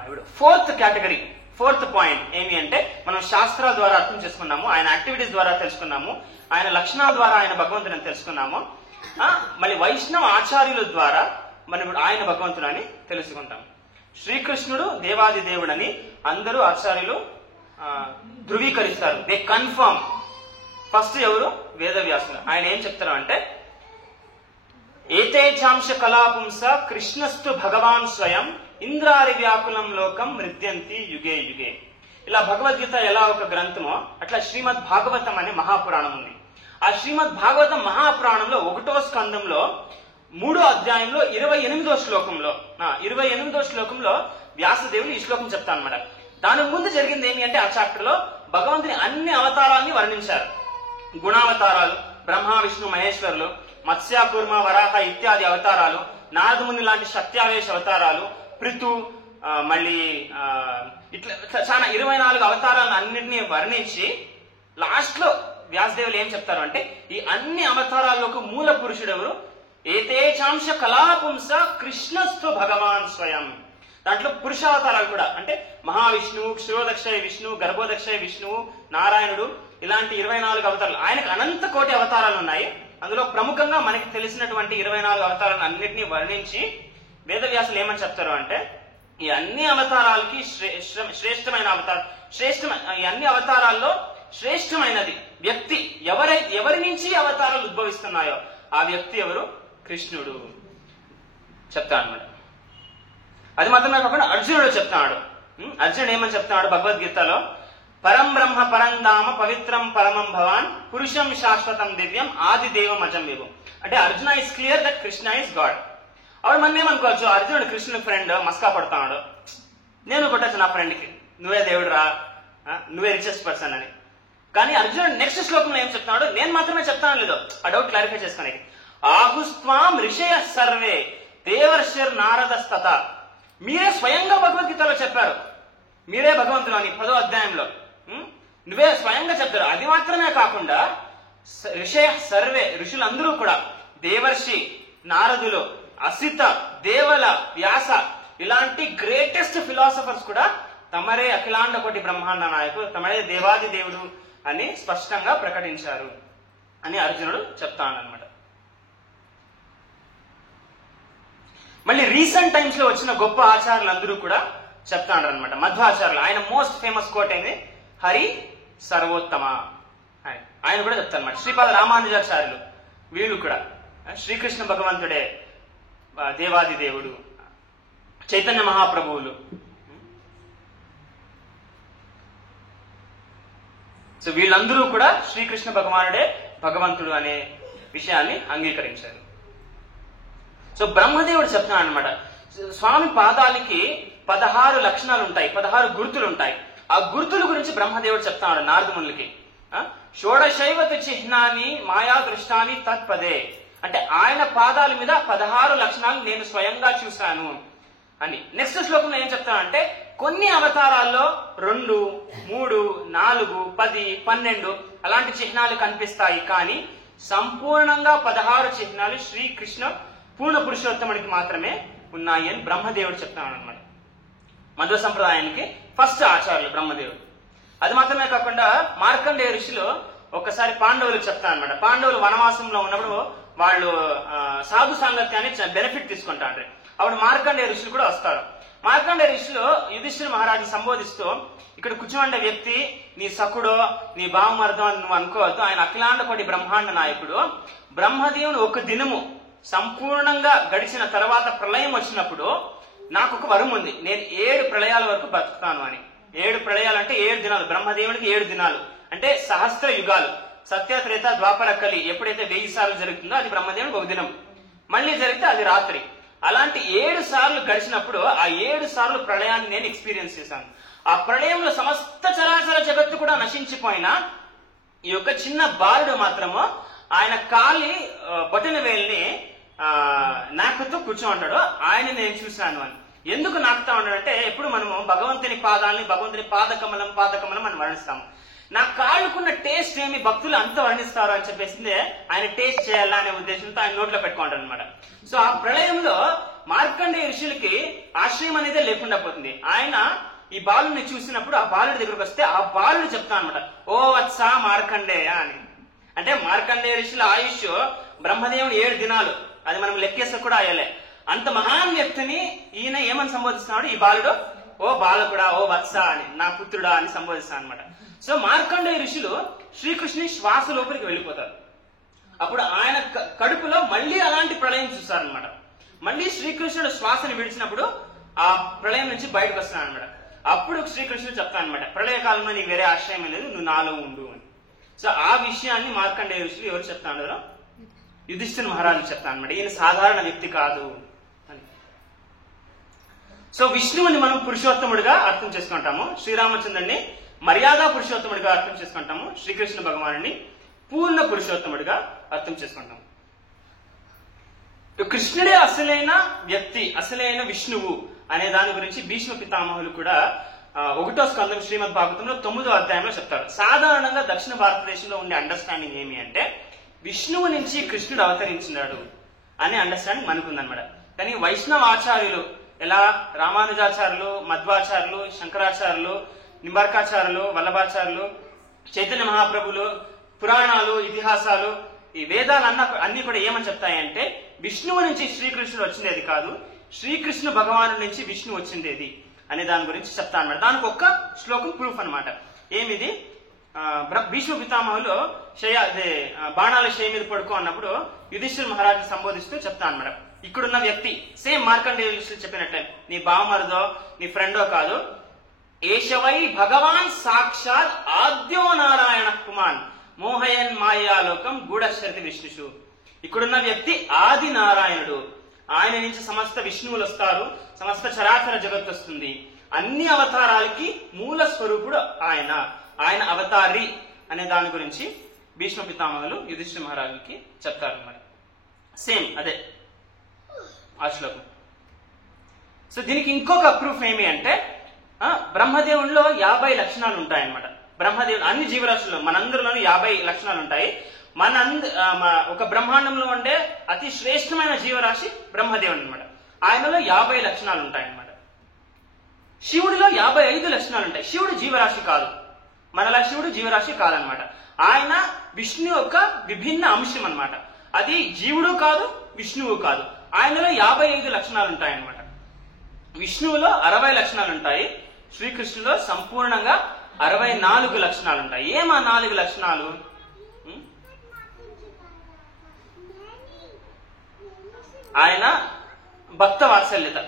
ఇప్పుడు 4th కేటగిరీ, 4th పాయింట్ ఏమి అంటే, మనం శాస్త్రాల ద్వారా అర్థం చేసుకున్నాము, ఆయన యాక్టివిటీస్ ద్వారా తెలుసుకున్నాము, ఆయన లక్షణాల ద్వారా ఆయన భగవంతుని తెలుసుకున్నాము. మళ్ళీ వైష్ణవ ఆచార్యుల ద్వారా మనం ఇప్పుడు ఆయన భగవంతుడు అని తెలుసుకుంటాం. శ్రీకృష్ణుడు దేవాది దేవుడని అందరూ ఆచార్యులు ధృవీకరిస్తారు, దే కన్ఫర్మ్. ఫస్ట్ ఎవరు? వేదవ్యాసుడు. ఆయన ఏం చెప్తారు అంటే, ఏతేజాంశ కళాపుంస కృష్ణస్తు భగవాన్ స్వయం ఇంద్రారి వ్యాకులం లోకం మృద్యంతి యుగే యుగే. ఇలా భగవద్గీత ఎలా ఒక గ్రంథమో అట్లా శ్రీమద్ భాగవతం అనే మహాపురాణం ఉంది. ఆ శ్రీమద్ భాగవతం మహాపురాణంలో 1వ స్కందంలో 3వ అధ్యాయంలో 28వ శ్లోకంలో వ్యాసదేవులు ఈ శ్లోకం చెప్తా అనమాట. దానికి ముందు జరిగింది ఏమి అంటే, ఆ చాప్టర్ లో భగవంతుని అన్ని అవతారాలని వర్ణించారు. గుణావతారాలు, బ్రహ్మ విష్ణు మహేశ్వరులు, మత్స్య కూర్మ వరాహ ఇత్యాది అవతారాలు, నారదముని లాంటి శక్త్యావేశ అవతారాలు, పృథు, మళ్ళీ ఇట్లా చాలా 24 అవతారాలను అన్నింటినీ వర్ణించి లాస్ట్ లో వ్యాసదేవులు ఏం చెప్తారు అంటే, ఈ అన్ని అవతారాల్లోకి మూల పురుషుడు ఎవరు? ఏతేచాంశ కళాపుంస కృష్ణస్తు భగవాన్ స్వయం. దాంట్లో పురుషావతారాలు కూడా అంటే మహావిష్ణువు, క్షిరోదక్షయ విష్ణువు, గర్భోదక్షయ విష్ణువు, నారాయణుడు, ఇలాంటి 24 అవతారాలు. ఆయనకు అనంత కోటి అవతారాలు ఉన్నాయి. అందులో ప్రముఖంగా మనకి తెలిసినటువంటి 24 అవతారాలను అన్నింటినీ వర్ణించి వేదవ్యాసులు ఏమని చెప్తారు అంటే, ఈ అన్ని అవతారాలకి శ్రేష్టమైన అవతారం, ఈ అన్ని అవతారాల్లో శ్రేష్టమైనది వ్యక్తి ఎవరి నుంచి అవతారాలు ఉద్భవిస్తున్నాయో ఆ వ్యక్తి ఎవరు? కృష్ణుడు చెప్తా అన్నమాట. అది మాత్రమే కాకుండా అర్జునుడు చెప్తున్నాడు. అర్జునుడు ఏమని చెప్తున్నాడు భగవద్గీతలో? పరం బ్రహ్మ పరం ధామ పవిత్రం పరమం భవాన్ పురుషం శాశ్వతం దివ్యం ఆది దేవం అజం విభం. అంటే Arjuna is clear that Krishna is God. అప్పుడు మనం ఏమనుకోవచ్చు, అర్జునుడు కృష్ణుడి ఫ్రెండ్ మస్కా పడుతున్నాడు, నేను కొట్టచ్చు నా ఫ్రెండ్ కి, నువ్వే దేవుడు రా, నువ్వే రిచెస్ట్ పర్సన్ అని. కానీ అర్జునుడు నెక్స్ట్ శ్లోకంలో ఏం చెప్తున్నాడు? నేను మాత్రమే చెప్తాను లేదు, ఆ డౌట్ క్లారిఫై చేసుకోనికి. ఆహుస్వాం ఋషయ సర్వే దేవర్షిర్ నారదస్తత. మీరే స్వయంగా భగవద్గీతలో చెప్పారు, మీరే భగవంతుడు అని 10వ అధ్యాయంలో నువ్వే స్వయంగా చెప్తారు. అది మాత్రమే కాకుండా ఋషయ సర్వే, ఋషులందరూ కూడా, దేవర్షి నారదులు, అసిత, దేవల, వ్యాస ఇలాంటి గ్రేటెస్ట్ ఫిలాసఫర్స్ కూడా తమరే అఖిలాండ కోటి బ్రహ్మాండ నాయకుడు, తమరే దేవాది దేవుడు అని స్పష్టంగా ప్రకటించారు అని అర్జునుడు చెప్తానన్నమాట. మళ్ళీ రీసెంట్ టైమ్స్ లో వచ్చిన గొప్ప ఆచార్యులందరూ కూడా చెప్తాడు అనమాట. మధ్వాచార్యులు, ఆయన మోస్ట్ ఫేమస్ కోట్ ఏంది? హరి సర్వోత్తమ. ఆయన కూడా చెప్తారు అనమాట. శ్రీపాద రామానుజాచార్యులు, వీళ్ళు కూడా శ్రీకృష్ణ భగవంతుడే దేవాది దేవుడు, చైతన్య మహాప్రభువులు. సో వీళ్ళందరూ కూడా శ్రీకృష్ణ భగవానుడే భగవంతుడు అనే విషయాన్ని అంగీకరించారు. సో బ్రహ్మదేవుడు చెప్తున్నాడు అనమాట, స్వామి పాదాలకి 16 లక్షణాలు ఉంటాయి, 16 గుర్తులు ఉంటాయి. ఆ గుర్తుల గురించి బ్రహ్మదేవుడు చెప్తున్నాడు నారదమునులకి. షోడశైవత చిహ్నాన్ని మాయా దృష్టాన్ని తత్పదే. అంటే ఆయన పాదాల మీద 16 లక్షణాలు నేను స్వయంగా చూశాను అని. నెక్స్ట్ శ్లోకంలో ఏం చెప్తానంటే, కొన్ని అవతారాల్లో 2, 3, 4, 10, 12 అలాంటి చిహ్నాలు కనిపిస్తాయి. కానీ సంపూర్ణంగా 16 చిహ్నాలు శ్రీకృష్ణ పూర్ణ పురుషోత్తముడికి మాత్రమే ఉన్నాయి అని బ్రహ్మదేవుడు చెప్తాను అనమాట. మధ్వ సంప్రదాయానికి ఫస్ట్ ఆచార్యులు బ్రహ్మదేవుడు. అది మాత్రమే కాకుండా మార్కండేయ ఋషులు ఒకసారి పాండవులకు చెప్తాను అనమాట. పాండవులు వనవాసంలో ఉన్నప్పుడు వాళ్ళు సాధు సాంగత్యాన్ని బెనిఫిట్ తీసుకుంటారు. అప్పుడు మార్కండేయ ఋషులు కూడా వస్తారు. మార్కండేయ ఋషులు యుధిష్ఠిర మహారాజు సంబోధిస్తూ, ఇక్కడ కూర్చోండే వ్యక్తి నీ సకుడో నీ బావమర్థం అని నువ్వు అనుకోవద్దు. ఆయన అఖిలాండ కోటి బ్రహ్మాండ నాయకుడు. బ్రహ్మదేవుని ఒక దినము సంపూర్ణంగా గడిచిన తర్వాత ప్రళయం వచ్చినప్పుడు నాకు ఒక వరం ఉంది, నేను 7 ప్రళయాల వరకు బతుకుతాను అని. 7 ప్రళయాలు అంటే 7 దినాలు. బ్రహ్మదేవునికి 7 దినాలు అంటే సహస్ర యుగాలు. సత్యత్రేత ద్వాపర కలి ఎప్పుడైతే 1000 సార్లు జరుగుతుందో అది బ్రహ్మదేవునికి ఒక దినం, మళ్ళీ జరిగితే అది రాత్రి. అలాంటి 7 సార్లు గడిచినప్పుడు ఆ 7 సార్లు ప్రళయాన్ని నేను ఎక్స్పీరియన్స్ చేశాను. ఆ ప్రళయంలో సమస్త చరాచర జగత్తు కూడా నశించిపోయినా ఈ యొక్క చిన్న బాలుడు మాత్రము ఆయన కాలి బొటన వేలిని నాకుతూ కూర్చోంటాడు. ఆయన నేను చూశాను అని. ఎందుకు నాకుతా ఉంటాడంటే, ఎప్పుడు మనము భగవంతుని పాదాలని, భగవంతుని పాదకమలం మనం వర్ణిస్తాము. నా కాళ్ళకున్న టేస్ట్ ఏమి భక్తులు అంత వర్ణిస్తారు అని చెప్పేసిందే ఆయన టేస్ట్ చేయాలా అనే ఉద్దేశంతో ఆయన నోట్లో పెట్టుకుంటారు అనమాట. సో ఆ ప్రళయంలో మార్కండేయ ఋషులకి ఆశ్రయం అనేది లేకుండా పోతుంది. ఆయన ఈ బాలుని చూసినప్పుడు ఆ బాలుడి దగ్గరకు వస్తే ఆ బాలుడు చెప్తా అనమాట, ఓ వత్స మార్కండేయ అని. అంటే మార్కండేయ ఋషుల ఆయుష్ బ్రహ్మదేవుని 7 దినాలు, అది మనం లెక్కేస్తే కూడా అయ్యలే. అంత మహాన్ వ్యక్తిని ఈయన ఏమని సంబోధిస్తున్నాడు, ఈ బాలుడు ఓ బాలకుడా, ఓ వత్స అని, నా పుత్రుడా అని సంబోధిస్తాను అనమాట. సో మార్కండేయ ఋషులు శ్రీకృష్ణుని శ్వాస లోపలికి వెళ్ళిపోతారు. అప్పుడు ఆయన కడుపులో మళ్ళీ అలాంటి ప్రళయం చూస్తారనమాట. మళ్ళీ శ్రీకృష్ణుడు శ్వాసని విడిచినప్పుడు ఆ ప్రళయం నుంచి బయటకు వస్తాను అనమాట. అప్పుడు శ్రీకృష్ణుడు చెప్తాను అనమాట, ప్రళయకాలంలో నీకు వేరే ఆశ్రయం అనేది, నువ్వు నాలో ఉండు అని. సో ఆ విషయాన్ని మార్కండేయ ఋషులు ఎవరు చెప్తాను, యుధిష్ఠిర మహారాజు చెప్తాను అనమాట. ఈయన సాధారణ వ్యక్తి కాదు అని. సో విష్ణువుని మనం పురుషోత్తముడిగా అర్థం చేసుకుంటాము, శ్రీరామచంద్రుడిని మర్యాద పురుషోత్తముడిగా అర్థం చేసుకుంటాము, శ్రీకృష్ణ భగవానుని పూర్ణ పురుషోత్తముడిగా అర్థం చేసుకుంటాము. కృష్ణుడే అసలైన వ్యక్తి, అసలైన విష్ణువు అనే దాని గురించి భీష్మ పితామహులు కూడా 1వ స్కందం శ్రీమద్ భాగవతంలో 9వ అధ్యాయంలో చెప్తారు. సాధారణంగా దక్షిణ భారతదేశంలో ఉండే అండర్స్టాండింగ్ ఏమి అంటే, విష్ణువు నుంచి కృష్ణుడు అవతరించినాడు అనే అండర్స్టాండింగ్ మనకుందనమాట. కానీ వైష్ణవ ఆచార్యులు, ఎలా రామానుజాచార్యులు, మధ్వాచార్యులు, శంకరాచార్యులు, నింబార్కాచార్యులు, వల్లభాచార్యులు, చైతన్య మహాప్రభులు, పురాణాలు, ఇతిహాసాలు, ఈ వేదాలు అన్ని కూడా ఏమని చెప్తాయంటే, విష్ణువు నుంచి శ్రీకృష్ణుడు వచ్చిందేది కాదు, శ్రీకృష్ణ భగవాను నుంచి విష్ణు వచ్చిందేది అనే దాని గురించి చెప్తా అనమాట. దానికి ఒక్క శ్లోకం ప్రూఫ్ అనమాట. ఏమిది, భీష్మ పితామహులు బాణాల శయ మీద పడుకో అన్నప్పుడు యుధిష్ఠిర మహారాజు సంబోధిస్తూ చెప్తా అనమాట. ఇక్కడున్న వ్యక్తి సేమ్ మార్కండేయ ఋషులు చెప్పినట్లే, నీ బావమరుదో నీ ఫ్రెండో కాదు, ఏషవై భగవాన్ సాక్షాత్ ఆద్యో నారాయణ కుమాన్ మోహయన్ మాయాలోకం గూఢశరతి విష్ణుషు. ఇక్కడున్న వ్యక్తి ఆది నారాయణుడు. ఆయన నుంచి సమస్త విష్ణువులు వస్తారు, సమస్త చరాచర జగత్తు వస్తుంది. అన్ని అవతారాలకి మూల స్వరూపుడు ఆయన, ఆయన అవతారి అనే దాని గురించి భీష్మ పితామహులు యుధిష్ఠిర మహారాజుకి చెప్తారు. మరి సేమ్ అదే ఆ శ్లోకం. సో దీనికి ఇంకొక ప్రూఫ్ ఏమి అంటే, బ్రహ్మదేవుల్లో 50 లక్షణాలు ఉంటాయన్నమాట. బ్రహ్మదేవుడు అన్ని జీవరాశుల్లో మనందరిలోనూ 50 లక్షణాలు ఉంటాయి. ఒక బ్రహ్మాండంలో ఉండే అతి శ్రేష్టమైన జీవరాశి బ్రహ్మదేవుడు అనమాట. ఆయనలో 50 లక్షణాలు ఉంటాయన్నమాట. శివుడిలో 55 లక్షణాలు ఉంటాయి. శివుడు జీవరాశి కాదు, మనలా శివుడు జీవరాశి కాదనమాట. ఆయన విష్ణు యొక్క విభిన్న అంశం అనమాట. అది జీవుడు కాదు, విష్ణువు కాదు. ఆయనలో 55 లక్షణాలు ఉంటాయన్నమాట. విష్ణువులో 60 లక్షణాలు ఉంటాయి, శ్రీకృష్ణులో సంపూర్ణంగా 64 లక్షణాలు ఉంటాయి. ఏమా 4 లక్షణాలు? ఆయన భక్త వాత్సల్యత,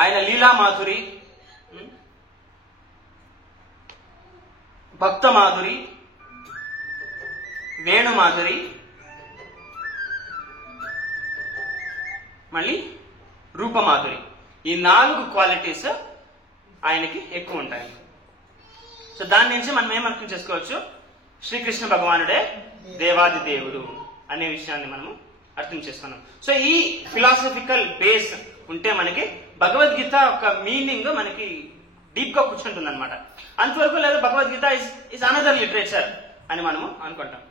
ఆయన లీలా మాధురి, భక్త మాధురి, వేణు మాధురి, మళ్ళీ రూపమాధురి. ఈ 4 క్వాలిటీస్ ఆయనకి ఎక్కువ ఉంటాయి. సో దాని నుంచి మనం ఏమర్థం చేసుకోవచ్చు, శ్రీకృష్ణ భగవానుడే దేవాది దేవుడు అనే విషయాన్ని మనము అర్థం చేసుకున్నాం. సో ఈ ఫిలాసఫికల్ బేస్ ఉంటే మనకి భగవద్గీత ఒక మీనింగ్ మనకి డీప్ గా కూర్చుంటుంది అనమాట. అంతవరకు లేదు భగవద్గీత ఇస్ అనదర్ లిటరేచర్ అని మనము అనుకుంటాం.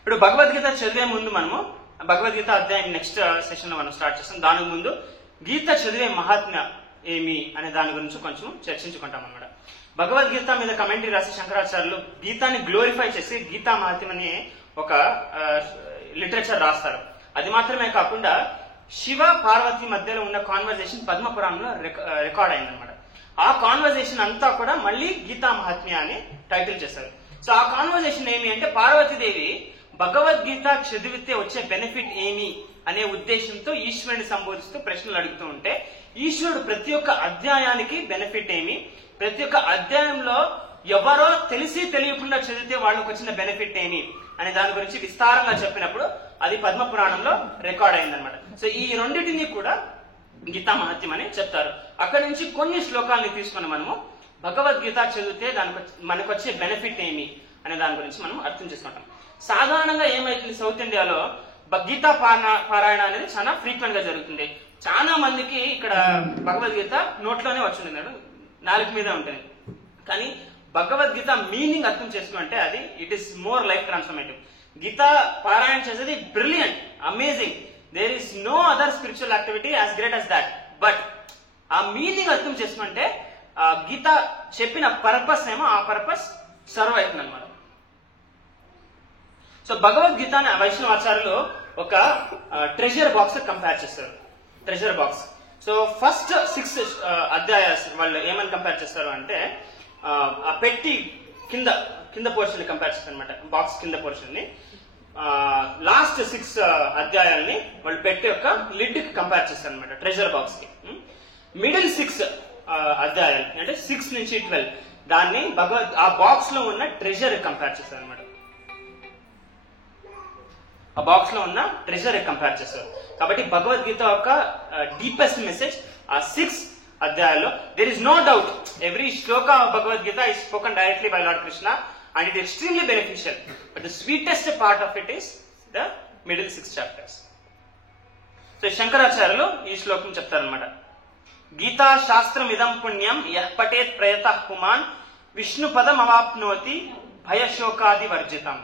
ఇప్పుడు భగవద్గీత చదివే ముందు మనము భగవద్గీత అధ్యాయం నెక్స్ట్ సెషన్ లో మనం స్టార్ట్ చేస్తాం. దానికి ముందు గీత చదివే మహాత్మ్య ఏమి అనే దాని గురించి కొంచెం చర్చించుకుంటాం అన్నమాట. భగవద్గీత మీద కమెంటరీ రాసి శంకరాచార్యులు గీతాన్ని గ్లోరిఫై చేసి గీతా మహాత్మ్యం అనే ఒక లిటరేచర్ రాస్తారు. అది మాత్రమే కాకుండా శివ పార్వతి మధ్యలో ఉన్న కాన్వర్జేషన్ పద్మపురాణంలో రికార్డ్ అయిందనమాట. ఆ కాన్వర్జేషన్ అంతా కూడా మళ్ళీ గీతా మహాత్మ్య అని టైటిల్ చేశారు. సో ఆ కాన్వర్జేషన్ ఏమి అంటే పార్వతీదేవి భగవద్గీత చదివితే వచ్చే బెనిఫిట్ ఏమి అనే ఉద్దేశంతో ఈశ్వరుని సంబోధిస్తూ ప్రశ్నలు అడుగుతూ ఉంటే ఈశ్వరుడు ప్రతి ఒక్క అధ్యాయానికి బెనిఫిట్ ఏమి, ప్రతి ఒక్క అధ్యాయంలో ఎవరో తెలిసి తెలియకుండా చదివితే వాళ్ళకి వచ్చిన బెనిఫిట్ ఏమి అనే దాని గురించి విస్తారంగా చెప్పినప్పుడు అది పద్మపురాణంలో రికార్డ్ అయిందనమాట. సో ఈ రెండింటినీ కూడా గీతా మహత్యం అని చెప్తారు. అక్కడి నుంచి కొన్ని శ్లోకాలని తీసుకుని మనము భగవద్గీత చదివితే మనకు వచ్చే బెనిఫిట్ ఏమి అనే దాని గురించి మనం అర్థం చేసుకుంటాం. సాధారణంగా ఏమైతుంది, సౌత్ ఇండియాలో గీతా పారాయణ అనేది చాలా ఫ్రీక్వెంట్ గా జరుగుతుంది. చాలా మందికి ఇక్కడ భగవద్గీత నోట్లోనే వచ్చింది, నాలుగు మీద ఉంటుంది. కానీ భగవద్గీత మీనింగ్ అర్థం చేసుకుంటే అది it is more life transformative. Gita పారాయణ చేసేది brilliant, amazing. There is no other spiritual activity as great as that. But ఆ మీనింగ్ అర్థం చేసుకుంటే గీత చెప్పిన పర్పస్ ఏమో ఆ పర్పస్ సర్వ్ అవుతుంది అనమాట. సో భగవద్గీతని వైష్ణవాచార్యులు ఒక ట్రెజర్ బాక్స్ కంపేర్ చేస్తారు. Treasure box. సో ఫస్ట్ 6 అధ్యాయాలు వాళ్ళు ఏమని కంపేర్ చేస్తారు అంటే ఆ పెట్టి కింద పోర్షన్ కంపేర్ చేస్తారు అనమాట. బాక్స్ కింద పోర్షన్ ని లాస్ట్ 6 అధ్యాయాల్ని వాళ్ళు పెట్టి యొక్క లిడ్ కి కంపేర్ చేస్తారు అనమాట, ట్రెజర్ బాక్స్ కి. మిడిల్ 6 అధ్యాయాలు అంటే 6 నుంచి 12 దాన్ని ఆ బాక్స్ లో ఉన్న ట్రెజర్ కంపేర్ చేస్తారు అనమాట. ఆ బాక్స్ లో ఉన్న ట్రెజర్ కంపేర్ చేస్తారు. కాబట్టి భగవద్గీత యొక్క డీపెస్ట్ మెసేజ్ ఆ 6 అధ్యాయాల్లో. There is no doubt every shloka of Bhagavad Gita is spoken directly by lord Krishna and it extremely beneficial. But the sweetest part of it is the middle 6 chapters. So శంకరాచార్యులు ఈ శ్లోకం చెప్తారనమాట. గీతా శాస్త్రం ఇదం పుణ్యం యః పఠేత్ ప్రయతః పుమాన్ విష్ణు పదం అవాప్నోతి భయశోకాది వర్జితం.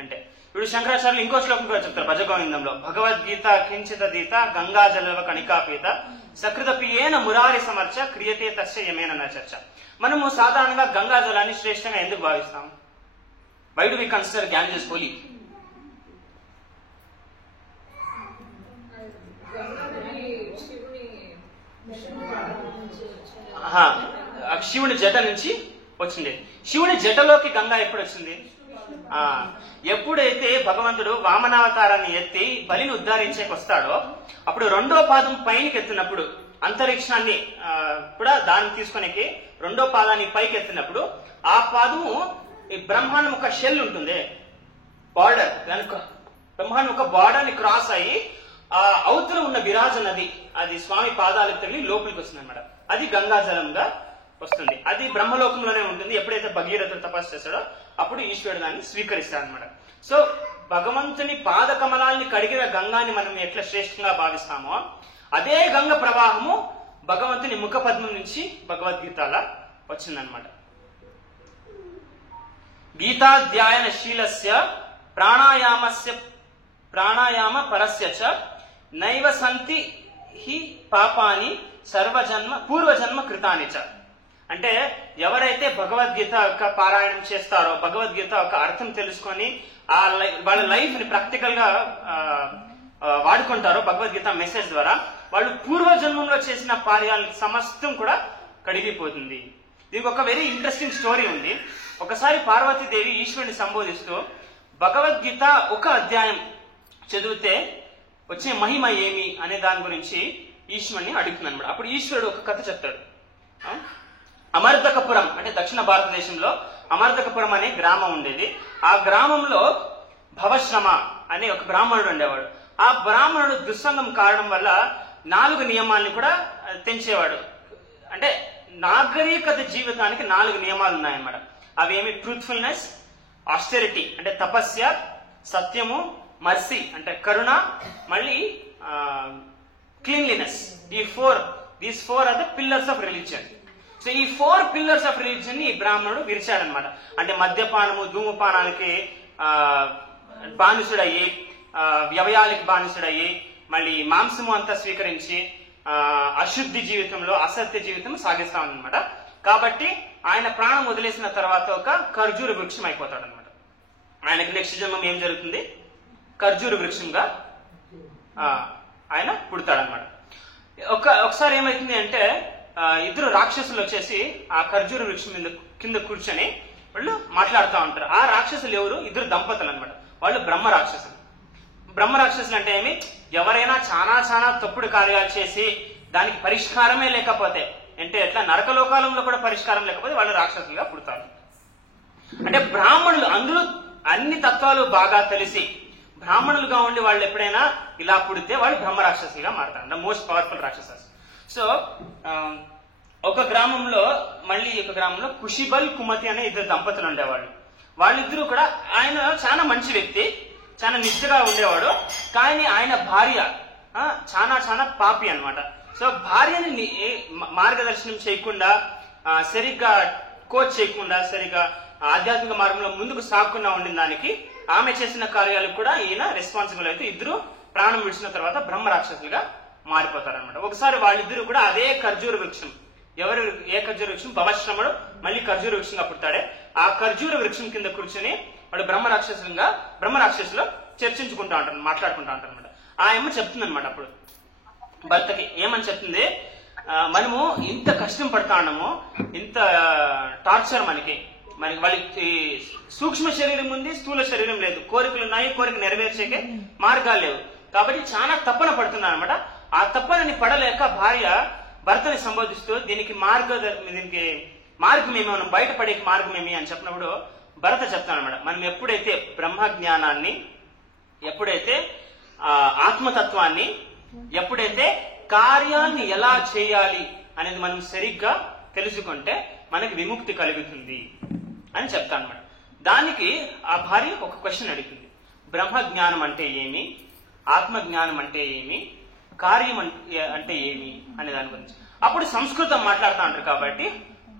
అంటే ఇప్పుడు శంకరాచార్యులు ఇంకో శ్లోకం కూడా చెప్తారు భజగోవిందంలో. భగవద్గీత కించితదీత గంగాజలవ కణికాపీత సకృతపియేన మురారి సమర్చ క్రియతే తస్య యమేన చర్చ. మనము సాధారణంగా గంగాజలాన్ని శ్రేష్టంగా ఎందుకు భావిస్తాం? Why do we consider Ganges holy? శివుని జట నుంచి వచ్చింది. శివుని జటలోకి గంగా ఎప్పుడు వచ్చింది? ఎప్పుడైతే భగవంతుడు వామనావతారాన్ని ఎత్తి బలిని ఉద్ధరించేకొస్తాడో అప్పుడు 2వ పాదం పైకి ఎత్తినప్పుడు అంతరిక్షాన్ని కూడా దాన్ని తీసుకునేకి 2వ పాదాన్ని పైకి ఎత్తినప్పుడు ఆ పాదము ఈ బ్రహ్మాండం ఒక షెల్ ఉంటుంది, బార్డర్, దానికి బ్రహ్మాండం ఒక బార్డర్ ని క్రాస్ అయ్యి ఆ అవతల ఉన్న విరాజ నది అది స్వామి పాదాలకు తగిలి లోపలికి వస్తుంది అనమాట. అది గంగాజలంగా వస్తుంది. అది బ్రహ్మలోకంలోనే ఉంటుంది. ఎప్పుడైతే భగీరథుడు తపస్సు చేస్తాడో అప్పుడు ఈశ్వరుడు దాన్ని స్వీకరిస్తాడనమాట. సో భగవంతుని పాద కమలాల్ని కడిగిన గంగాని మనం ఎట్లా శ్రేష్టంగా భావిస్తామో అదే గంగ ప్రవాహము భగవంతుని ముఖ పద్మం నుంచి భగవద్గీతలా వచ్చిందనమాట. గీతాధ్యాయన శీలస్య ప్రాణాయామ పరస్య చ నైవ సంతి హి పాపాని సర్వజన్మ పూర్వజన్మ కృతాని చ. అంటే ఎవరైతే భగవద్గీత యొక్క పారాయణం చేస్తారో, భగవద్గీత యొక్క అర్థం తెలుసుకొని వాళ్ళ లైఫ్ ని ప్రాక్టికల్ గా వాడుకుంటారో భగవద్గీత మెసేజ్ ద్వారా, వాళ్ళు పూర్వజన్మంలో చేసిన కార్యాలు సమస్తం కూడా కడిగిపోతుంది. దీనికి ఒక వెరీ ఇంట్రెస్టింగ్ స్టోరీ ఉంది. ఒకసారి పార్వతీదేవి ఈశ్వరుని సంబోధిస్తూ భగవద్గీత ఒక అధ్యాయం చదివితే వచ్చే మహిమ ఏమి అనే దాని గురించి ఈశ్వరుని అడుగుతుంది అనమాట. అప్పుడు ఈశ్వరుడు ఒక కథ చెప్తాడు. అమర్దకపురం అంటే దక్షిణ భారతదేశంలో అమర్దకపురం అనే గ్రామం ఉండేది. ఆ గ్రామంలో భవశ్రమ అనే ఒక బ్రాహ్మణుడు ఉండేవాడు. ఆ బ్రాహ్మణుడు దుస్సంగం కావడం వల్ల 4 నియమాల్ని కూడా తెంచేవాడు. అంటే నాగరికత జీవితానికి 4 నియమాలు ఉన్నాయన్నమాట. అవి ఏమి? ట్రూత్ఫుల్నెస్, ఆస్టెరిటీ అంటే తపస్య, సత్యము, మర్సీ అంటే కరుణ, మళ్ళీ cleanliness. These four are the pillars of religion. So ఈ 4 పిల్లర్స్ ఆఫ్ రిలీజియన్ ని ఈ బ్రాహ్మణుడు విరిచాడనమాట. అంటే మద్యపానము, ధూమపానాలకి బానిసుడయ్యి, వ్యవయాలకి బానిసుడయ్యి, మళ్ళీ మాంసము అంతా స్వీకరించి అశుద్ధి జీవితంలో, అసత్య జీవితం సాగిస్తా ఉందన్నమాట. కాబట్టి ఆయన ప్రాణం వదిలేసిన తర్వాత ఒక ఖర్జూర వృక్షం అయిపోతాడు అనమాట. ఆయనకి నెక్స్ట్ జన్మం ఏం జరుగుతుంది? ఖర్జూర వృక్షంగా ఆయన పుడతాడనమాట. ఒకసారి ఏమైతుంది అంటే ఇద్దరు రాక్షసులు వచ్చేసి ఆ ఖర్జూర వృక్షం కింద కూర్చొని వాళ్ళు మాట్లాడుతూ ఉంటారు. ఆ రాక్షసులు ఎవరు? ఇద్దరు దంపతులు అనమాట. వాళ్ళు బ్రహ్మ రాక్షసులు. బ్రహ్మ రాక్షసులు అంటే ఏమి? ఎవరైనా చాలా చాలా తప్పుడు కార్యాలు చేసి దానికి పరిష్కారమే లేకపోతే, అంటే ఎట్లా నరకలోకాలంలో కూడా పరిష్కారం లేకపోతే వాళ్ళు రాక్షసులుగా పుడతారు. అంటే బ్రాహ్మణులు అందులో అన్ని తత్వాలు బాగా తెలిసి బ్రాహ్మణులుగా ఉండి వాళ్ళు ఎప్పుడైనా ఇలా పుడితే వాళ్ళు బ్రహ్మ రాక్షసులుగా మారుతారు. అంటే మోస్ట్ పవర్ఫుల్ రాక్షసస్. సో ఒక గ్రామంలో కుషిబల్ కుమతి అనే ఇద్దరు దంపతులు ఉండేవాళ్ళు. వాళ్ళిద్దరూ కూడా, ఆయన చాలా మంచి వ్యక్తి, చాలా నిష్ఠగా ఉండేవాడు. కానీ ఆయన భార్య చాలా చాలా పాపి అన్నమాట. సో భార్యని మార్గదర్శనం చేయకుండా, సరిగ్గా కోచ్ చేయకుండా, సరిగ్గా ఆధ్యాత్మిక మార్గంలో ముందుకు సాగకుండా ఉండిన దానికి ఆమె చేసిన కార్యాలకు కూడా ఈయన రెస్పాన్సిబుల్ అయితే ఇద్దరు ప్రాణం విడిచిన తర్వాత బ్రహ్మ రాక్షసులుగా మారిపోతారనమాట. ఒకసారి వాళ్ళిద్దరూ కూడా అదే ఖర్జూర వృక్షం, ఏ ఖర్జూర వృక్షం? భవశ్రముడు మళ్ళీ ఖర్జూర వృక్షంగా పుడతాడే, ఆ ఖర్జూర వృక్షం కింద కూర్చొని వాడు బ్రహ్మ రాక్షసులు చర్చించుకుంటా ఉంటారు, మాట్లాడుకుంటా ఉంటారు అనమాట. ఆ అమ్మ చెప్తుంది అనమాట అప్పుడు భర్తకి, ఏమని చెప్తుంది, మనము ఇంత కష్టం పడతా ఉన్నాము, ఇంత టార్చర్ మనకి వాళ్ళకి సూక్ష్మ శరీరం ఉంది, స్థూల శరీరం లేదు, కోరికలు ఉన్నాయి, కోరిక నెరవేర్చేకే మార్గాలు లేవు, కాబట్టి చాలా తప్పన పడుతున్నారు అనమాట. ఆ తప్పనని పడలేక భార్య భర్తని సంబోధిస్తూ దీనికి మార్గం ఏమి, మనం బయటపడే మార్గం ఏమి అని చెప్పినప్పుడు భరత చెప్తానమాట, మనం ఎప్పుడైతే బ్రహ్మ జ్ఞానాన్ని, ఎప్పుడైతే ఆత్మతత్వాన్ని, ఎప్పుడైతే కార్యాన్ని ఎలా చేయాలి అనేది మనం సరిగ్గా తెలుసుకుంటే మనకి విముక్తి కలుగుతుంది అని చెప్తా అనమాట. దానికి ఆ భార్య ఒక క్వశ్చన్ అడిగింది, బ్రహ్మ జ్ఞానం అంటే ఏమి, ఆత్మ జ్ఞానం అంటే ఏమి, కార్యం అంటే ఏమి అనే దాని గురించి. అప్పుడు సంస్కృతం మాట్లాడుతూ ఉంటారు కాబట్టి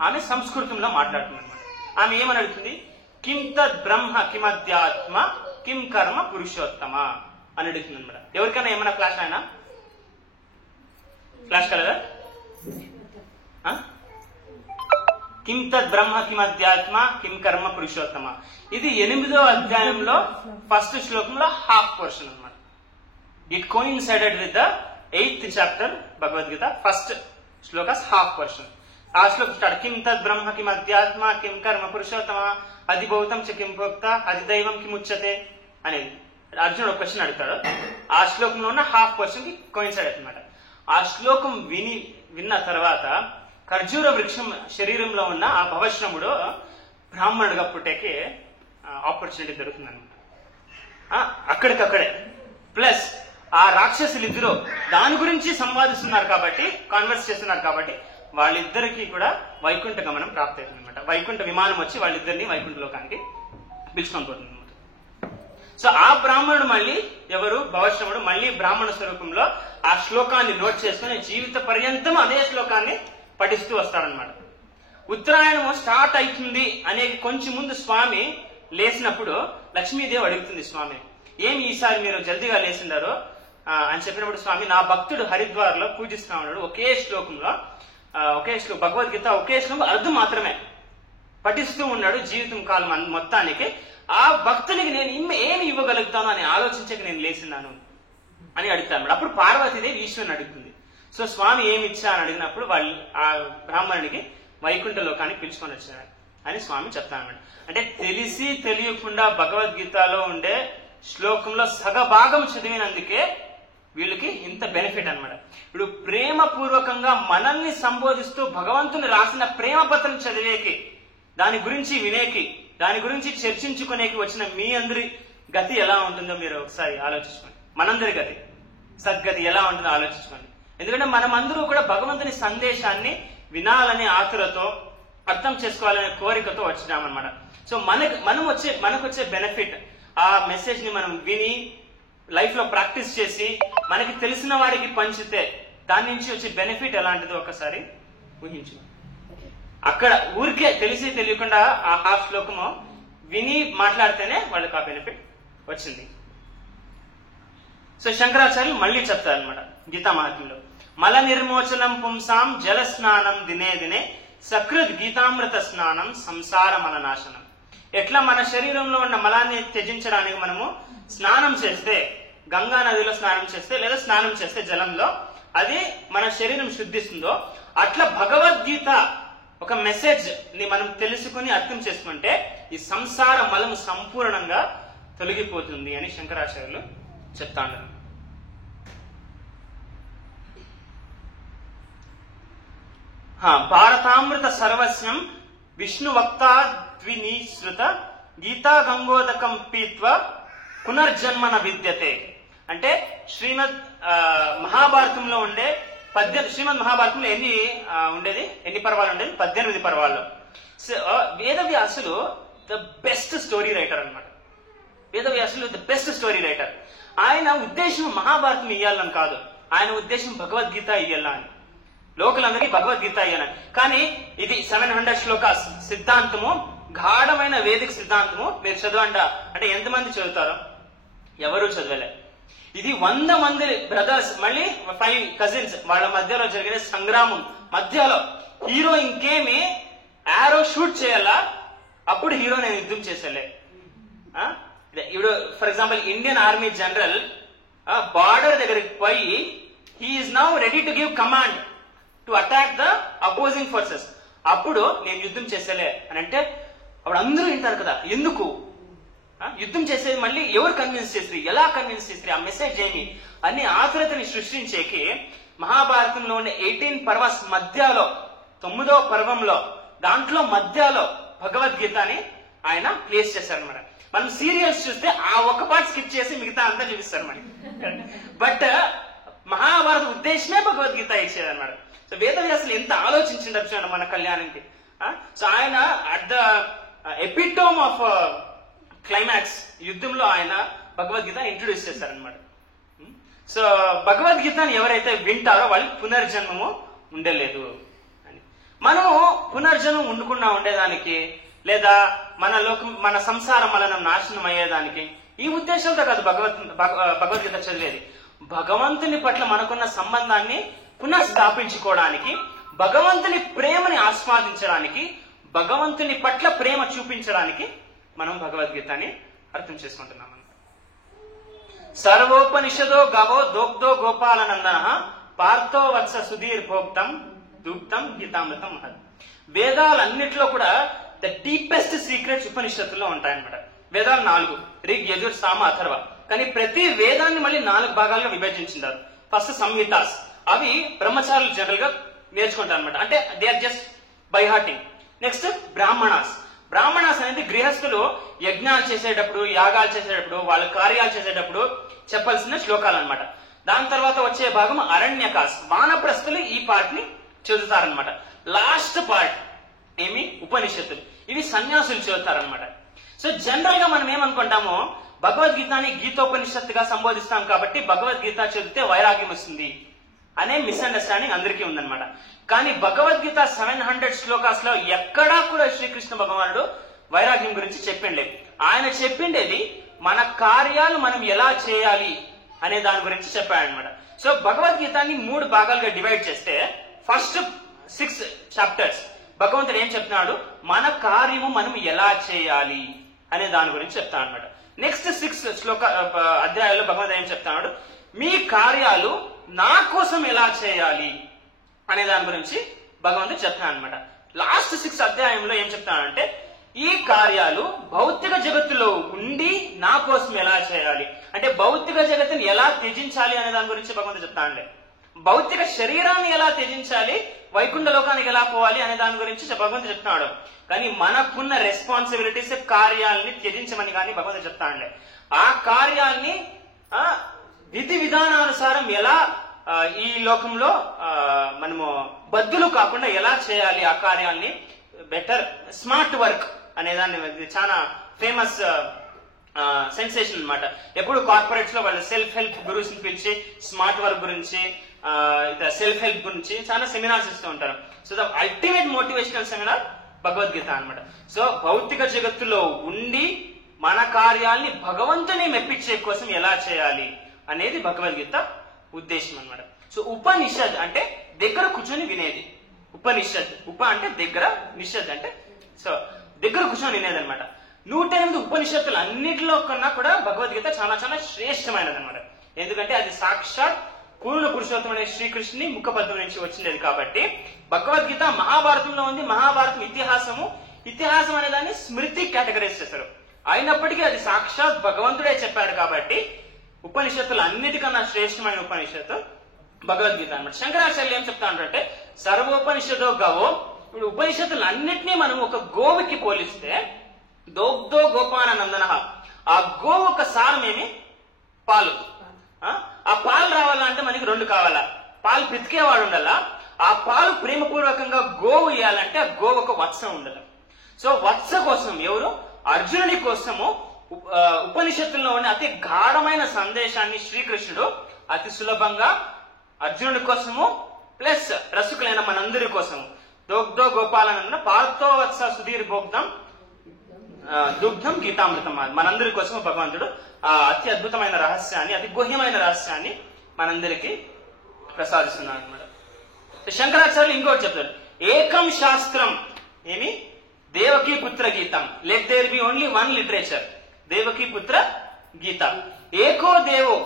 ఆమె సంస్కృతంలో మాట్లాడుతుంది అనమాట. ఆమె ఏమని అడుగుతుంది, కిం తద్ బ్రహ్మ కిమధ్యాత్మ కిం కర్మ పురుషోత్తమ అని అడుగుతుంది అనమాట. ఎవరికైనా ఏమైనా ఫ్లాష్ అయినా ఫ్లాష్ కలదా? కిం తద్ బ్రహ్మ కిమధ్యాత్మ కిం కర్మ పురుషోత్తమ. ఇది 8వ అధ్యాయంలో ఫస్ట్ శ్లోకంలో హాఫ్ పోర్షన్ అనమాట. It coincided with the 8th chapter Bhagavad Gita first శ్లోకస్ half portion. ఆ శ్లోకం స్టార్ట్, కిం తద్ బ్రహ్మ కిమధ్యాత్మ కిం కర్మ పురుషోత్తమ అధిభౌతం చ కిం ప్రోక్త అధిదైవం కిముచ్యతే అనేది అర్జునుడు ఒక క్వశ్చన్ అడుగుతాడు. ఆ శ్లోకంలో ఉన్న హాఫ్ పోర్షన్ కి కోయిన్సైడ్ అవుతుందన్నమాట. ఆ శ్లోకం విన్న తర్వాత ఖర్జూర వృక్షం శరీరంలో ఉన్న ఆ భవశ్రముడు బ్రాహ్మణుడిగా పుట్టేకి ఆపర్చునిటీ దొరుకుతుందన్నమాట. అక్కడికక్కడే. ప్లస్ ఆ రాక్షసులు ఇద్దరు దాని గురించి సంవాదిస్తున్నారు కాబట్టి, కాన్వర్స్ చేస్తున్నారు కాబట్టి వాళ్ళిద్దరికి కూడా వైకుంఠ గమనం ప్రాప్తి అవుతుంది అనమాట. వైకుంఠ విమానం వచ్చి వాళ్ళిద్దరిని వైకుంఠ లోకానికి పిలుచుకొని పోతుంది అనమాట. సో ఆ బ్రాహ్మణుడు మళ్ళీ ఎవరు? భవశ్రముడు మళ్ళీ బ్రాహ్మణ స్వరూపంలో ఆ శ్లోకాన్ని నోట్ చేసుకుని జీవిత పర్యంతం అదే శ్లోకాన్ని పఠిస్తూ వస్తాడనమాట. ఉత్తరాయణము స్టార్ట్ అవుతుంది అనే కొంచెం ముందు స్వామి లేచినప్పుడు లక్ష్మీదేవి అడుగుతుంది స్వామి, ఏమి ఈసారి మీరు జల్దీగా లేచిండారు అని చెప్పినప్పుడు స్వామి, నా భక్తుడు హరిద్వార్ లో పూజిస్తా ఉన్నాడు, ఒకే శ్లోకంలో భగవద్గీత ఒకే శ్లోకం అర్థం మాత్రమే పఠిస్తూ ఉన్నాడు జీవితం కాలం మొత్తానికి. ఆ భక్తునికి నేను ఏమి ఇవ్వగలుగుతాను అని ఆలోచించక నేను లేచిన్నాను అని అడుగుతాను. అప్పుడు పార్వతీదేవి ఈశ్వరుని అడుగుతుంది. సో స్వామి ఏమి ఇచ్చా అని అడిగినప్పుడు వాళ్ళు ఆ బ్రాహ్మణునికి వైకుంఠ లోకానికి పిలుచుకొని వచ్చారు అని స్వామి చెప్తానమాట. అంటే తెలిసి తెలియకుండా భగవద్గీతలో ఉండే శ్లోకంలో సగభాగం చదివినందుకే వీళ్ళకి ఇంత బెనిఫిట్ అనమాట. ఇప్పుడు ప్రేమపూర్వకంగా మనల్ని సంబోధిస్తూ భగవంతుని రాసిన ప్రేమ పత్రం చదివేకి, దాని గురించి వినేకి, దాని గురించి చర్చించుకునేకి వచ్చిన మీ అందరి గతి ఎలా ఉంటుందో మీరు ఒకసారి ఆలోచించుకోండి. మనందరి గతి సద్గతి ఎలా ఉంటుందో ఆలోచించుకోండి. ఎందుకంటే మనమందరూ కూడా భగవంతుని సందేశాన్ని వినాలనే ఆతురతో, అర్థం చేసుకోవాలనే కోరికతో వచ్చినామన్నమాట. సో మనకు వచ్చే బెనిఫిట్, ఆ మెసేజ్ ని మనం విని లైఫ్ లో ప్రాక్టీస్ చేసి మనకి తెలిసిన వాడికి పంచితే దాని నుంచి వచ్చే బెనిఫిట్ ఎలాంటిదో ఒకసారి ఊహించు. అక్కడ ఊరికే తెలిసి తెలియకుండా ఆ హాఫ్ శ్లోకము విని మాట్లాడితేనే వాళ్ళకి ఆ బెనిఫిట్ వచ్చింది. సో శంకరాచార్యులు మళ్ళీ చెప్తారనమాట గీతా మహాత్మ్యంలో, మల నిర్మోచనం పుంసాం జల స్నానం దినే దినే సకృద్ గీతామృత స్నానం సంసార మల నాశనం. ఎట్లా మన శరీరంలో ఉన్న మలాన్ని త్యజించడానికి మనము స్నానం చేస్తే, గంగా నదిలో స్నానం చేస్తే లేదా స్నానం చేస్తే జలంలో, అది మన శరీరం శుద్ధిస్తుందో, అట్లా భగవద్గీత ఒక మెసేజ్ ని మనం తెలుసుకుని అర్థం చేసుకుంటే ఈ సంసార మలము సంపూర్ణంగా తొలగిపోతుంది అని శంకరాచార్యులు చెప్తాడు. భారతామృత సర్వస్వం విష్ణు వక్తాద్వినిశ్రుత గీతా గంగోదకం పీత్వ పునర్జన్మన విద్యతే. అంటే శ్రీమద్ మహాభారతంలో ఉండే శ్రీమద్ మహాభారతంలో ఎన్ని పర్వాలు ఉండేది? 18 పర్వాలు. వేదవ్యాసులు ద బెస్ట్ స్టోరీ రైటర్ అనమాట. వేదవ్యాసులు ద బెస్ట్ స్టోరీ రైటర్. ఆయన ఉద్దేశం మహాభారతం ఇయ్యాలని కాదు, ఆయన ఉద్దేశం భగవద్గీత ఇయ్యాలని, లోకలందరికీ భగవద్గీత ఇయ్యాలని. కానీ ఇది 700 శ్లోకాస్ సిద్ధాంతము, గాఢమైన వేదిక సిద్ధాంతము. మీరు చదవండి అంటే ఎంతమంది చదువుతారో? ఎవరు చదవలే. ఇది 100 మంది బ్రదర్స్, మళ్ళీ 5 కజిన్స్, వాళ్ళ మధ్యలో జరిగిన సంగ్రామం మధ్యలో హీరో ఇంకేమి ఆరో షూట్ చేయాలా, అప్పుడు హీరో నేను యుద్ధం చేసేలే. ఇప్పుడు for example Indian army general border దగ్గరికి పోయి he is now ready to give command to attack the opposing forces, అప్పుడు నేను యుద్ధం చేసేలే అని అంటే అప్పుడు అందరూ వింటారు కదా, ఎందుకు యుద్ధం చేసేది, మళ్ళీ ఎవరు కన్విన్స్ చేసి, ఎలా కన్విన్స్ చేసి, ఆ మెసేజ్ ఏమి అన్ని ఆతురతని సృష్టించేకి మహాభారతంలో ఉండే 18 పర్వస్ మధ్యలో 9వ పర్వంలో దాంట్లో మధ్యలో భగవద్గీతని ఆయన ప్లేస్ చేశారనమాట. మనం సీరియల్స్ చూస్తే ఆ ఒక పార్ట్ స్కిప్ చేసి మిగతా అంతా చూపిస్తారు మనకి. బట్ మహాభారత ఉద్దేశమే భగవద్గీత ఇచ్చేదన్నమాట. సో వేదవ్యాసులు ఎంత ఆలోచించిండొచ్చు చూడండి మన కళ్యాణానికి. సో ఆయన at the epitome of climax యుద్ధంలో ఆయన భగవద్గీత ఇంట్రొడ్యూస్ చేశారనమాట. సో భగవద్గీతని ఎవరైతే వింటారో వాళ్ళకి పునర్జన్మము ఉండలేదు అని. మనము పునర్జన్మం ఉండకుండా ఉండేదానికి లేదా మన సంసారం మనం నాశనం అయ్యేదానికి ఈ ఉద్దేశంతో కాదు భగవద్గీత చదివేది. భగవంతుని పట్ల మనకున్న సంబంధాన్ని పునఃస్థాపించుకోవడానికి, భగవంతుని ప్రేమని ఆస్వాదించడానికి, భగవంతుని పట్ల ప్రేమ చూపించడానికి మనం భగవద్గీతని అర్థం చేసుకుంటున్నాం. సర్వోపనిషదో గవో దోగ్ధో గోపాలనందన పార్థో వత్స సుధీర్ భోక్తం దూక్తం గీతామృతం మహత్. వేదాలన్నిట్లో కూడా ద డీపెస్ట్ సీక్రెట్స్ ఉపనిషత్తుల్లో ఉంటాయన్నమాట. వేదాలు 4, రిగ్, యజుర్, సామ, అథర్వ. కానీ ప్రతి వేదాన్ని మళ్ళీ 4 భాగాలుగా విభజించారు. ఫస్ట్ సంహితాస్, అవి బ్రహ్మచారులు జనరల్ గా నేర్చుకుంటారు అనమాట, అంటే they are just by hearting. Next Brahmanas. Brahmanas అనేది గృహస్థులు యజ్ఞాలు చేసేటప్పుడు, యాగాలు చేసేటప్పుడు, వాళ్ళ కార్యాలు చేసేటప్పుడు చెప్పాల్సిన శ్లోకాలు అనమాట. దాని తర్వాత వచ్చే భాగం అరణ్యకాస్. వానప్రస్థులు ఈ పార్ట్ ని చదువుతారనమాట. లాస్ట్ పార్ట్ ఏమి ఉపనిషత్తులు, ఇవి సన్యాసులు చదువుతారనమాట. సో జనరల్ గా మనం ఏమనుకుంటామో భగవద్గీతని గీతోపనిషత్తుగా సంబోధిస్తాం కాబట్టి భగవద్గీత చదివితే వైరాగ్యం వస్తుంది అనే మిస్అండర్స్టాండింగ్ అందరికీ ఉందన్నమాట. కానీ భగవద్గీత 700 శ్లోకాస్ లో ఎక్కడా కూడా శ్రీకృష్ణ భగవానుడు వైరాగ్యం గురించి చెప్పిండేది. ఆయన చెప్పిండేది మన కార్యాలు మనం ఎలా చేయాలి అనే దాని గురించి చెప్పాడనమాట. సో భగవద్గీతాన్ని 3 భాగాలుగా డివైడ్ చేస్తే ఫస్ట్ 6 చాప్టర్స్ భగవంతుడు ఏం చెప్తున్నాడు, మన కార్యము మనం ఎలా చేయాలి అనే దాని గురించి చెప్తాను అనమాట. నెక్స్ట్ 6 అధ్యాయాల్లో భగవంతుడు ఏం చెప్తున్నాడు, మీ కార్యాలు నా కోసం ఎలా చేయాలి అనే దాని గురించి భగవంతుడు చెప్తున్నాడు అనమాట. లాస్ట్ 6 అధ్యాయంలో ఏం చెప్తానంటే ఈ కార్యాలు భౌతిక జగత్తులో ఉండి నా కోసం ఎలా చేయాలి, అంటే భౌతిక జగత్తుని ఎలా త్యజించాలి అనే దాని గురించి భగవంతుడు చెప్తానులే. భౌతిక శరీరాన్ని ఎలా త్యజించాలి, వైకుంఠ లోకానికి ఎలా పోవాలి అనే దాని గురించి భగవంతుడు చెప్తున్నాడు. కానీ మనకున్న రెస్పాన్సిబిలిటీస్ కార్యాలని త్యజించమని కానీ భగవంతుడు చెప్తానులే. ఆ కార్యాల్ని విధి విధానానుసారం ఎలా ఈ లోకంలో మనము బద్దులు కాకుండా ఎలా చేయాలి, ఆ కార్యాల్ని బెటర్ స్మార్ట్ వర్క్ అనేదాన్ని చాలా ఫేమస్ సెన్సేషన్ అనమాట. ఎప్పుడు కార్పొరేట్స్ లో వాళ్ళు సెల్ఫ్ హెల్ప్ గురూస్ ని పిలిచి స్మార్ట్ వర్క్ గురించి, సెల్ఫ్ హెల్ప్ గురించి చాలా సెమినార్స్ ఇస్తూ ఉంటారు. So the ultimate motivational seminar Bhagavad Gita అనమాట. సో భౌతిక జగత్తులో ఉండి మన కార్యాల్ని భగవంతుని మెప్పించే కోసం ఎలా చేయాలి అనేది భగవద్గీత ఉద్దేశం అనమాట. సో ఉపనిషద్ అంటే దగ్గర కూర్చొని వినేది. ఉపనిషద్, ఉప అంటే దగ్గర, నిషద్ అంటే సో దగ్గర కూర్చొని వినేది అనమాట. 108 ఉపనిషత్తులు అన్నిటిలో కన్నా కూడా భగవద్గీత చాలా చాలా శ్రేష్టమైనది అనమాట. ఎందుకంటే అది సాక్షాత్ పూర్ణ పురుషోత్తమ అనే శ్రీకృష్ణుని ముఖపద్మం నుంచి వచ్చినది కాబట్టి. భగవద్గీత మహాభారతంలో ఉంది. మహాభారతం ఇతిహాసం అనే దాన్ని స్మృతి కేటగరైజ్ చేస్తారు. అయినప్పటికీ అది సాక్షాత్ భగవంతుడే చెప్పాడు కాబట్టి ఉపనిషత్తులు అన్నిటికన్నా శ్రేష్టమైన ఉపనిషత్తు భగవద్గీత అన్నమాట. శంకరాచార్యులు ఏం చెప్తా అంటే సర్వోపనిషదో గవో. ఇప్పుడు ఉపనిషత్తులు అన్నిటినీ మనం ఒక గోవుకి పోలిస్తే దోగ్ధో గోపానందన, ఆ గోవు ఒక సారమేమి పాలు. ఆ పాలు రావాలంటే మనకి 2 కావాలా, పాలు పితికేవాడు ఉండాలా, ఆ పాలు ప్రేమపూర్వకంగా గోవు ఇవ్వాలంటే ఆ గోవు ఒక వత్స ఉండాలి. సో వత్స కోసం ఎవరు అర్జునుడి కోసము ఉపనిషత్తుల్లో ఉన్న అతి గాఢమైన సందేశాన్ని శ్రీకృష్ణుడు అతి సులభంగా అర్జునుడి కోసము ప్లస్ రసికులైన మనందరి కోసము దోగ్ధో గోపాలనందన పాలతో వత్స సుధీర్ భోగ్ధం దుగ్ధం గీతామృతం మనందరి కోసం భగవంతుడు ఆ అతి అద్భుతమైన రహస్యాన్ని, అతి గుహ్యమైన రహస్యాన్ని మనందరికి ప్రసాదిస్తున్నాడు అనమాట. శంకరాచార్యులు ఇంకోటి చెప్తాడు, ఏకం శాస్త్రం ఏమి దేవకీ పుత్ర గీతం, let there be only 1 literature, Devaki పుత్ర గీత. ఏకో దేవో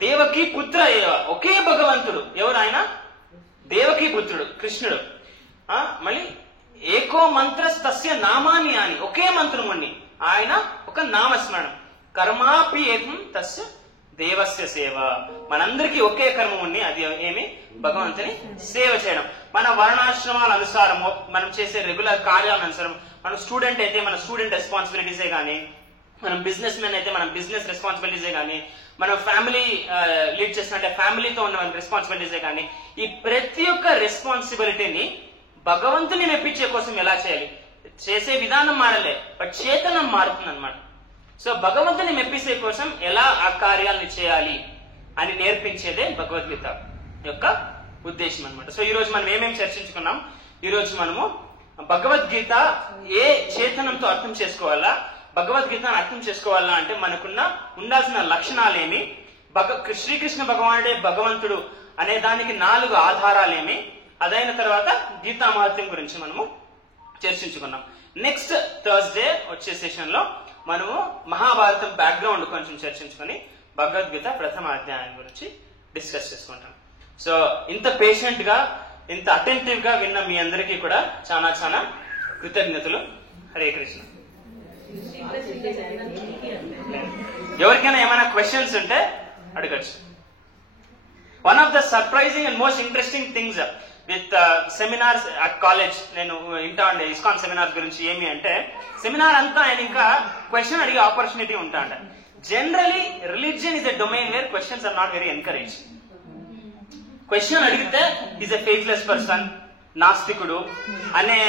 దేవకీ పుత్ర ఏవ, ఒకే భగవంతుడు. ఎవరు ఆయన? దేవకీ పుత్రుడు కృష్ణుడు. మళ్ళీ ఏకో మంత్రస్తస్య నామాని అని, ఒకే మంత్రముని ఆయన ఒక నామస్మరణం. కర్మాపి ఏకం తస్య దేవస్య సేవ, మనందరికీ ఒకే కర్మ ఉంది, అది ఏమి భగవంతుని సేవ చేయడం. మన వర్ణాశ్రమాల అనుసారము మనం చేసే రెగ్యులర్ కార్యాల అనుసారం, మనం స్టూడెంట్ అయితే మన స్టూడెంట్ రెస్పాన్సిబిలిటీసే కానీ, మనం బిజినెస్ మెన్ అయితే మన బిజినెస్ రెస్పాన్సిబిలిటీసే కానీ, మనం ఫ్యామిలీ లీడ్ చేసినట్టే ఫ్యామిలీతో ఉన్న మన రెస్పాన్సిబిలిటీసే కానీ, ఈ ప్రతి ఒక్క రెస్పాన్సిబిలిటీని భగవంతుని మెప్పించే కోసం ఎలా చేయాలి, చేసే విధానం మారలే బట్ చేతనం మారుతుంది అనమాట. సో భగవంతుని మెప్పించే కోసం ఎలా ఆ కార్యాలను చేయాలి అని నేర్పించేదే భగవద్గీత యొక్క ఉద్దేశం అనమాట. సో ఈ రోజు మనం ఏమేమి చర్చించుకున్నాం, ఈ రోజు మనము భగవద్గీత ఏ చేతనంతో అర్థం చేసుకోవాలా, భగవద్గీతను అర్థం చేసుకోవాలా అంటే మనకున్న ఉండాల్సిన లక్షణాలేమి, శ్రీకృష్ణ భగవానుడే భగవంతుడు అనే దానికి 4 ఆధారాలేమి, అదైన తర్వాత గీతా మహత్యం గురించి మనము చర్చించుకున్నాం. నెక్స్ట్ థర్స్డే వచ్చే సెషన్ లో మనము మహాభారతం బ్యాక్గ్రౌండ్ కొంచెం చర్చించుకొని భగవద్గీత ప్రథమ అధ్యాయం గురించి డిస్కస్ చేసుకుంటాం. సో ఇంత పేషెంట్ గా ఇంత అటెంటివ్ గా విన్న మీ అందరికీ కూడా చాలా చాలా కృతజ్ఞతలు. హరే కృష్ణ. ఎవరికైనా ఏమైనా క్వశ్చన్స్ ఉంటే అడగచ్చు. One of the surprising and most interesting things with seminars at college, నేను ఇంటా ఉండే ఇస్కాన్ సెమినార్స్ గురించి ఏమి అంటే, సెమినార్ అంతా ఆయన ఇంకా క్వశ్చన్ అడిగే ఆపర్చునిటీ ఉంటా అంట. Generally religion is a domain where questions are not very encourage. Question అడిగితే ఈజ్ ఎ ఫెయిత్లెస్ పర్సన్, నాస్తికుడు అనే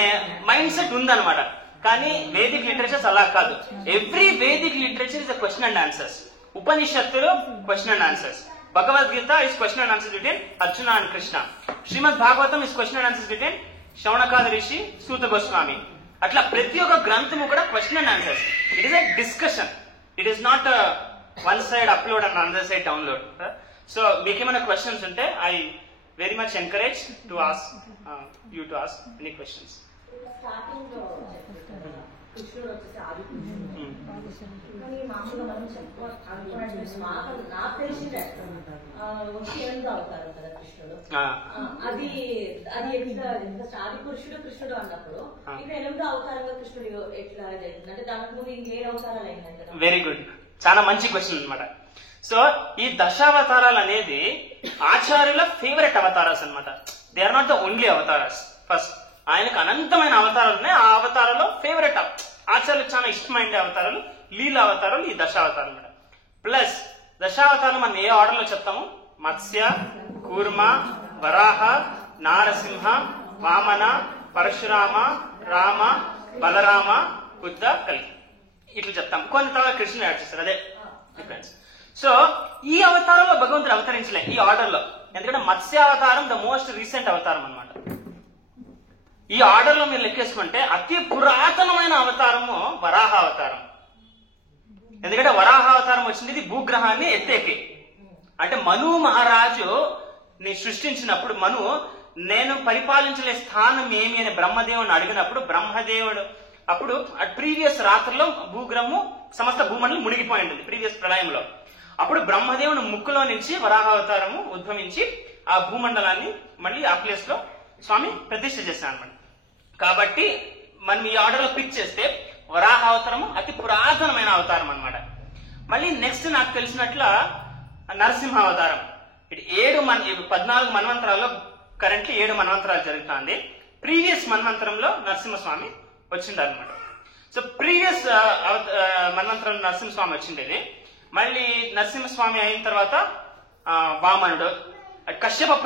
మైండ్ సెట్ ఉందన్నమాట. కానీ వేదిక్ లిటరేచర్స్ అలా కాదు. Every vedic literature is a question and answers. ఉపనిషత్తులు question and answers, Bhagavad Gita is question and answers between Arjuna and Krishna, Srimad Bhagavatam is question and answers between Shaunaka Rishi, Suta Goswami. అట్లా ప్రతి ఒక్క గ్రంథము కూడా question and answers. It is a discussion, it is not one side upload and another side download. So మీకు ఏమైనా క్వశ్చన్స్ ఉంటే I very much encourage to ask you to ask any questions. కృష్ణుడు వచ్చేసి ఆది కానీ మామూలుగా మనం నాకు తెలిసిందే వచ్చి 8 అవుతారు కదా కృష్ణుడు. అది అది ఎట్లా ఆది పురుషుడు కృష్ణుడు అన్నప్పుడు ఇక్కడ 8 అవతారంగా కృష్ణుడు ఎట్లా జరుగుతుంది అంటే దానికి ముందు ఇంకే అవతారాలు అయిందంటే. వెరీ గుడ్, చాలా మంచి క్వశ్చన్ అనమాట. సో ఈ దశావతారాలు అనేది ఆచార్యుల ఫేవరెట్ అవతారాస్ అనమాట. They are not the only avatars. First ఆయనకు అనంతమైన అవతారాలు ఉన్నాయి. ఆ అవతారాలు ఫేవరెట్ ఆచార్యులకు చాలా ఇష్టమైన అవతారాలు లీల అవతారాలు ఈ దశావతారాలు అనమాట. ప్లస్ దశావతారాలు మనం ఏ ఆర్డర్ లో చెప్తాము, మత్స్య, కూర్మ, వరాహ, నారసింహ, వామన, పరశురామ, రామ, బలరామ, బుద్ధ, కల్కి ఇట్లా చెప్తాం. కొన్ని తర్వాత కృష్ణుడు యాడ్ చేస్తారు, అదే డిఫరెన్స్. సో ఈ అవతారంలో భగవంతుడు అవతరించలే ఈ ఆర్డర్ లో, ఎందుకంటే మత్స్యావతారం ద మోస్ట్ రీసెంట్ అవతారం అనమాట. ఈ ఆర్డర్ లో మీరు లెక్కేసుకుంటే అతి పురాతనమైన అవతారము వరాహ అవతారం. ఎందుకంటే వరాహ అవతారం వచ్చింది ఇది భూగ్రహాన్ని ఎత్తేకి. అంటే మను మహారాజు ని సృష్టించినప్పుడు మను నేను పరిపాలించలే స్థానం ఏమి అని బ్రహ్మదేవుని అడిగినప్పుడు బ్రహ్మదేవుడు అప్పుడు ప్రీవియస్ రాత్రిలో భూగ్రహము సమస్త భూమండలం మునిగిపోయి ఉంటుంది ప్రీవియస్ ప్రళయంలో. అప్పుడు బ్రహ్మదేవుని ముక్కులో నుంచి వరాహావతారము ఉద్భవించి ఆ భూమండలాన్ని మళ్ళీ ఆ ప్లేస్ లో స్వామి ప్రతిష్ఠ చేశారు అనమాట. కాబట్టి మనం ఈ ఆర్డర్ లో పిక్ చేస్తే వరాహావతారము అతి పురాతనమైన అవతారం అనమాట. మళ్ళీ నెక్స్ట్ నాకు తెలిసినట్ల నరసింహావతారం. ఇది 14 మన్వంతరాల్లో కరెంట్లీ 7 మన్వంతరాలు జరుగుతుంది. ప్రీవియస్ మన్వంతరంలో నరసింహస్వామి వచ్చిండారు అనమాట. సో ప్రీవియస్ మన్వంతరంలో నరసింహస్వామి వచ్చిండేది. మళ్ళీ నరసింహస్వామి అయిన తర్వాత వామనుడు, కశ్యపుడు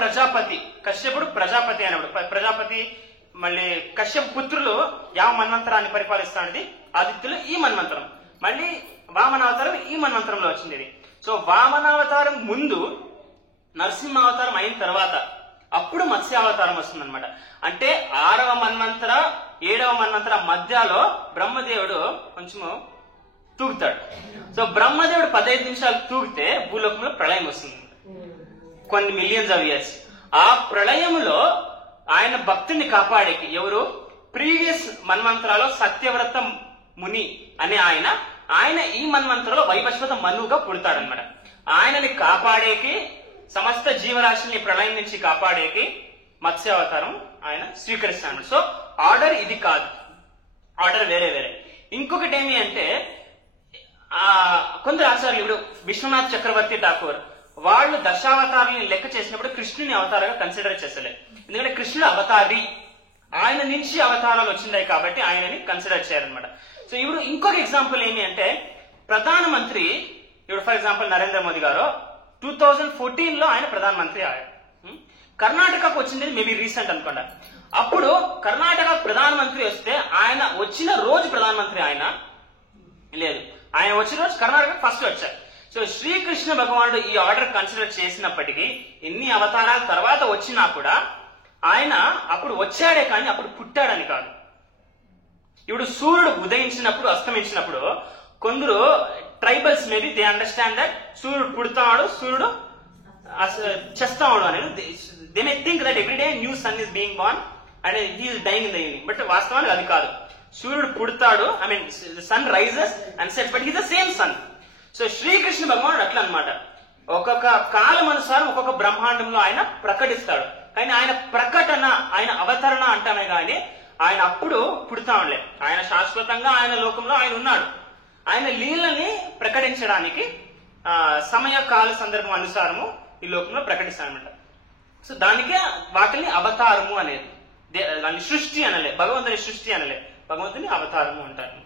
ప్రజాపతి అయినప్పుడు ప్రజాపతి, మళ్ళీ కశ్యప పుత్రులు మన్వంతరాన్ని పరిపాలిస్తానది ఆదిత్యులు ఈ మన్వంతరం. మళ్ళీ వామనావతారం ఈ మన్వంతరంలో వచ్చింది. సో వామనావతారం ముందు నరసింహావతారం అయిన తర్వాత అప్పుడు మత్స్యావతారం వస్తుంది అనమాట. అంటే 6వ మన్వంతర 7వ మన్వంతర మధ్యలో బ్రహ్మదేవుడు కొంచెము తూగుతాడు. సో బ్రహ్మదేవుడు 15 నిమిషాలు తూగితే భూలోకంలో ప్రళయం వస్తుంది, కొన్ని మిలియన్స్ ఆఫ్ ఇయర్స్. ఆ ప్రళయంలో ఆయన భక్తుని కాపాడేకి ఎవరు, ప్రీవియస్ మన్వంతరాలో సత్యవ్రత ముని అనే ఆయన ఈ మన్వంతరంలో వైవస్వత మనువుగా పుడతాడనమాట. ఆయనని కాపాడేకి, సమస్త జీవరాశిని ప్రళయం నుంచి కాపాడేకి మత్స్యావతారం ఆయన స్వీకరిస్తాడు. సో ఆర్డర్ ఇది కాదు, ఆర్డర్ వేరే వేరే. ఇంకొకటి ఏమి అంటే కొందరు ఆచార్యులు, ఇప్పుడు విశ్వనాథ్ చక్రవర్తి ఠాకూర్, వాళ్ళు దశావతారాలను లెక్క చేసినప్పుడు కృష్ణుని అవతారంగా కన్సిడర్ చేస్తలేదు. ఎందుకంటే కృష్ణుడు అవతారి, ఆయన నుంచి అవతారాలు వచ్చినాయి కాబట్టి ఆయనని కన్సిడర్ చేయాలన్నమాట. సో ఇప్పుడు ఇంకొక ఎగ్జాంపుల్ ఏమి అంటే ప్రధానమంత్రి, ఇప్పుడు ఫర్ ఎగ్జాంపుల్ నరేంద్ర మోదీ గారు 2014లో ఆయన ప్రధానమంత్రి అయ్యారు. కర్ణాటకకు వచ్చింది మేబీ రీసెంట్ అనుకోండి. అప్పుడు కర్ణాటక ప్రధానమంత్రి వస్తే ఆయన వచ్చిన రోజు ప్రధానమంత్రి ఆయన లేదు, ఆయన వచ్చిన రోజు కర్ణాటక ఫస్ట్ వచ్చారు. సో శ్రీకృష్ణ భగవానుడు ఈ ఆర్డర్ కన్సిడర్ చేసినప్పటికీ ఎన్ని అవతారాల తర్వాత వచ్చినా కూడా ఆయన అప్పుడు వచ్చాడే కానీ అప్పుడు పుట్టాడని కాదు. ఇప్పుడు సూర్యుడు ఉదయించినప్పుడు అస్తమించినప్పుడు కొందరు tribals maybe they understand that సూర్యుడు పుడతాడు, సూర్యుడు చేస్తాడు అనేది. They may think that every day new sun is being born and he is dying in the evening. But వాస్తవానికి అది కాదు. సూర్యుడు పుడతాడు, I mean sun rises and sets, but he the same sun. So Sri Krishna భగవానుడు అట్లా అనమాట. ఒక్కొక్క కాలం అనుసారం ఒక్కొక్క బ్రహ్మాండంలో ఆయన ప్రకటిస్తాడు. కానీ ఆయన ప్రకటన, ఆయన అవతరణ అంటామే గాని ఆయన అప్పుడు పుడతా ఉండలే. ఆయన శాశ్వతంగా ఆయన లోకంలో ఆయన ఉన్నాడు. ఆయన లీలని ప్రకటించడానికి సమయ కాల సందర్భం అనుసారము ఈ లోకంలో ప్రకటిస్తాడనమాట. సో దానికే వాటిని అవతారము అనేది. దాన్ని సృష్టి అనలే, భగవంతుని సృష్టి అనలే, భగవంతుని అవతారము అంటారు.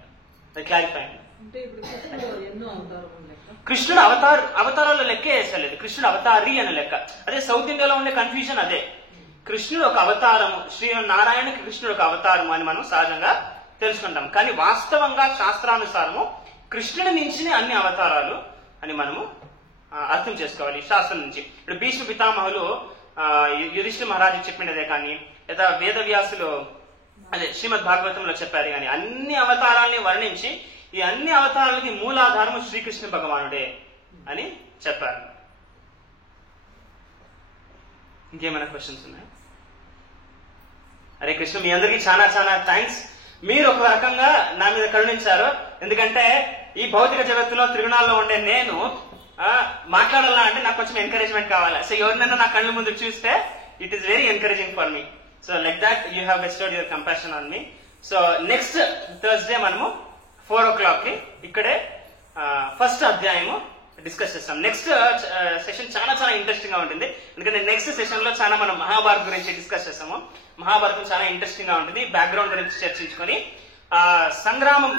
క్లారిఫై. కృష్ణుడు అవతారాల లెక్కే వేసలేదు, కృష్ణుడు అవతారి అనే లెక్క. అదే సౌత్ ఇండియాలో ఉండే కన్ఫ్యూజన్ అదే. కృష్ణుడు ఒక అవతారము, శ్రీ నారాయణకి కృష్ణుడు ఒక అవతారము అని మనం సహజంగా తెలుసుకుంటాం. కానీ వాస్తవంగా శాస్త్రానుసారము కృష్ణుడి నుంచి అన్ని అవతారాలు అని మనము అర్థం చేసుకోవాలి శాస్త్రం నుంచి. ఇప్పుడు భీష్మ పితామహులు యుధిష్ఠిర మహారాజు చెప్పినదే కానీ, లేదా వేదవ్యాసులు అదే శ్రీమద్ భాగవతంలో చెప్పారు కానీ, అన్ని అవతారాలని వర్ణించి ఈ అన్ని అవతారాలకి మూలాధారము శ్రీకృష్ణ భగవానుడే అని చెప్పారు. ఇంకేమైనా క్వశ్చన్స్ ఉన్నాయా? హరే కృష్ణ. మీ అందరికీ చాలా చాలా థ్యాంక్స్. మీరు ఒక రకంగా నా మీద కరుణించారు. ఎందుకంటే ఈ భౌతిక జగత్తులో త్రిగుణాల్లో ఉండే నేను మాట్లాడాలా అంటే నాకు కొంచెం ఎంకరేజ్మెంట్ కావాలి. సో ఎవరినైనా నా కళ్ళ ముందు చూస్తే it is very encouraging for me. So like that you have bestowed your compassion on me. So next Thursday మనము 4 o'clock కి ఇక్కడే ఫస్ట్ అధ్యాయము డిస్కస్ చేస్తాం. నెక్స్ట్ సెషన్ చాలా చాలా ఇంట్రెస్టింగ్ గా ఉంటుంది. ఎందుకంటే నెక్స్ట్ సెషన్ లో చాలా మనం మహాభారత్ గురించి డిస్కస్ చేస్తాము. మహాభారతం చాలా ఇంట్రెస్టింగ్ గా ఉంటుంది. బ్యాక్గ్రౌండ్ గురించి చర్చించుకొని సంగ్రామం,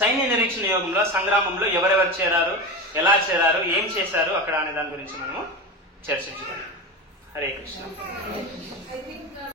సైన్య నిరీక్షణ యోగంలో సంగ్రామంలో ఎవరెవరు చేరారు, ఎలా చేరారు, ఏం చేశారు అక్కడ అనే దాని గురించి మనము చర్చించుకోవాలి. హరే కృష్ణ.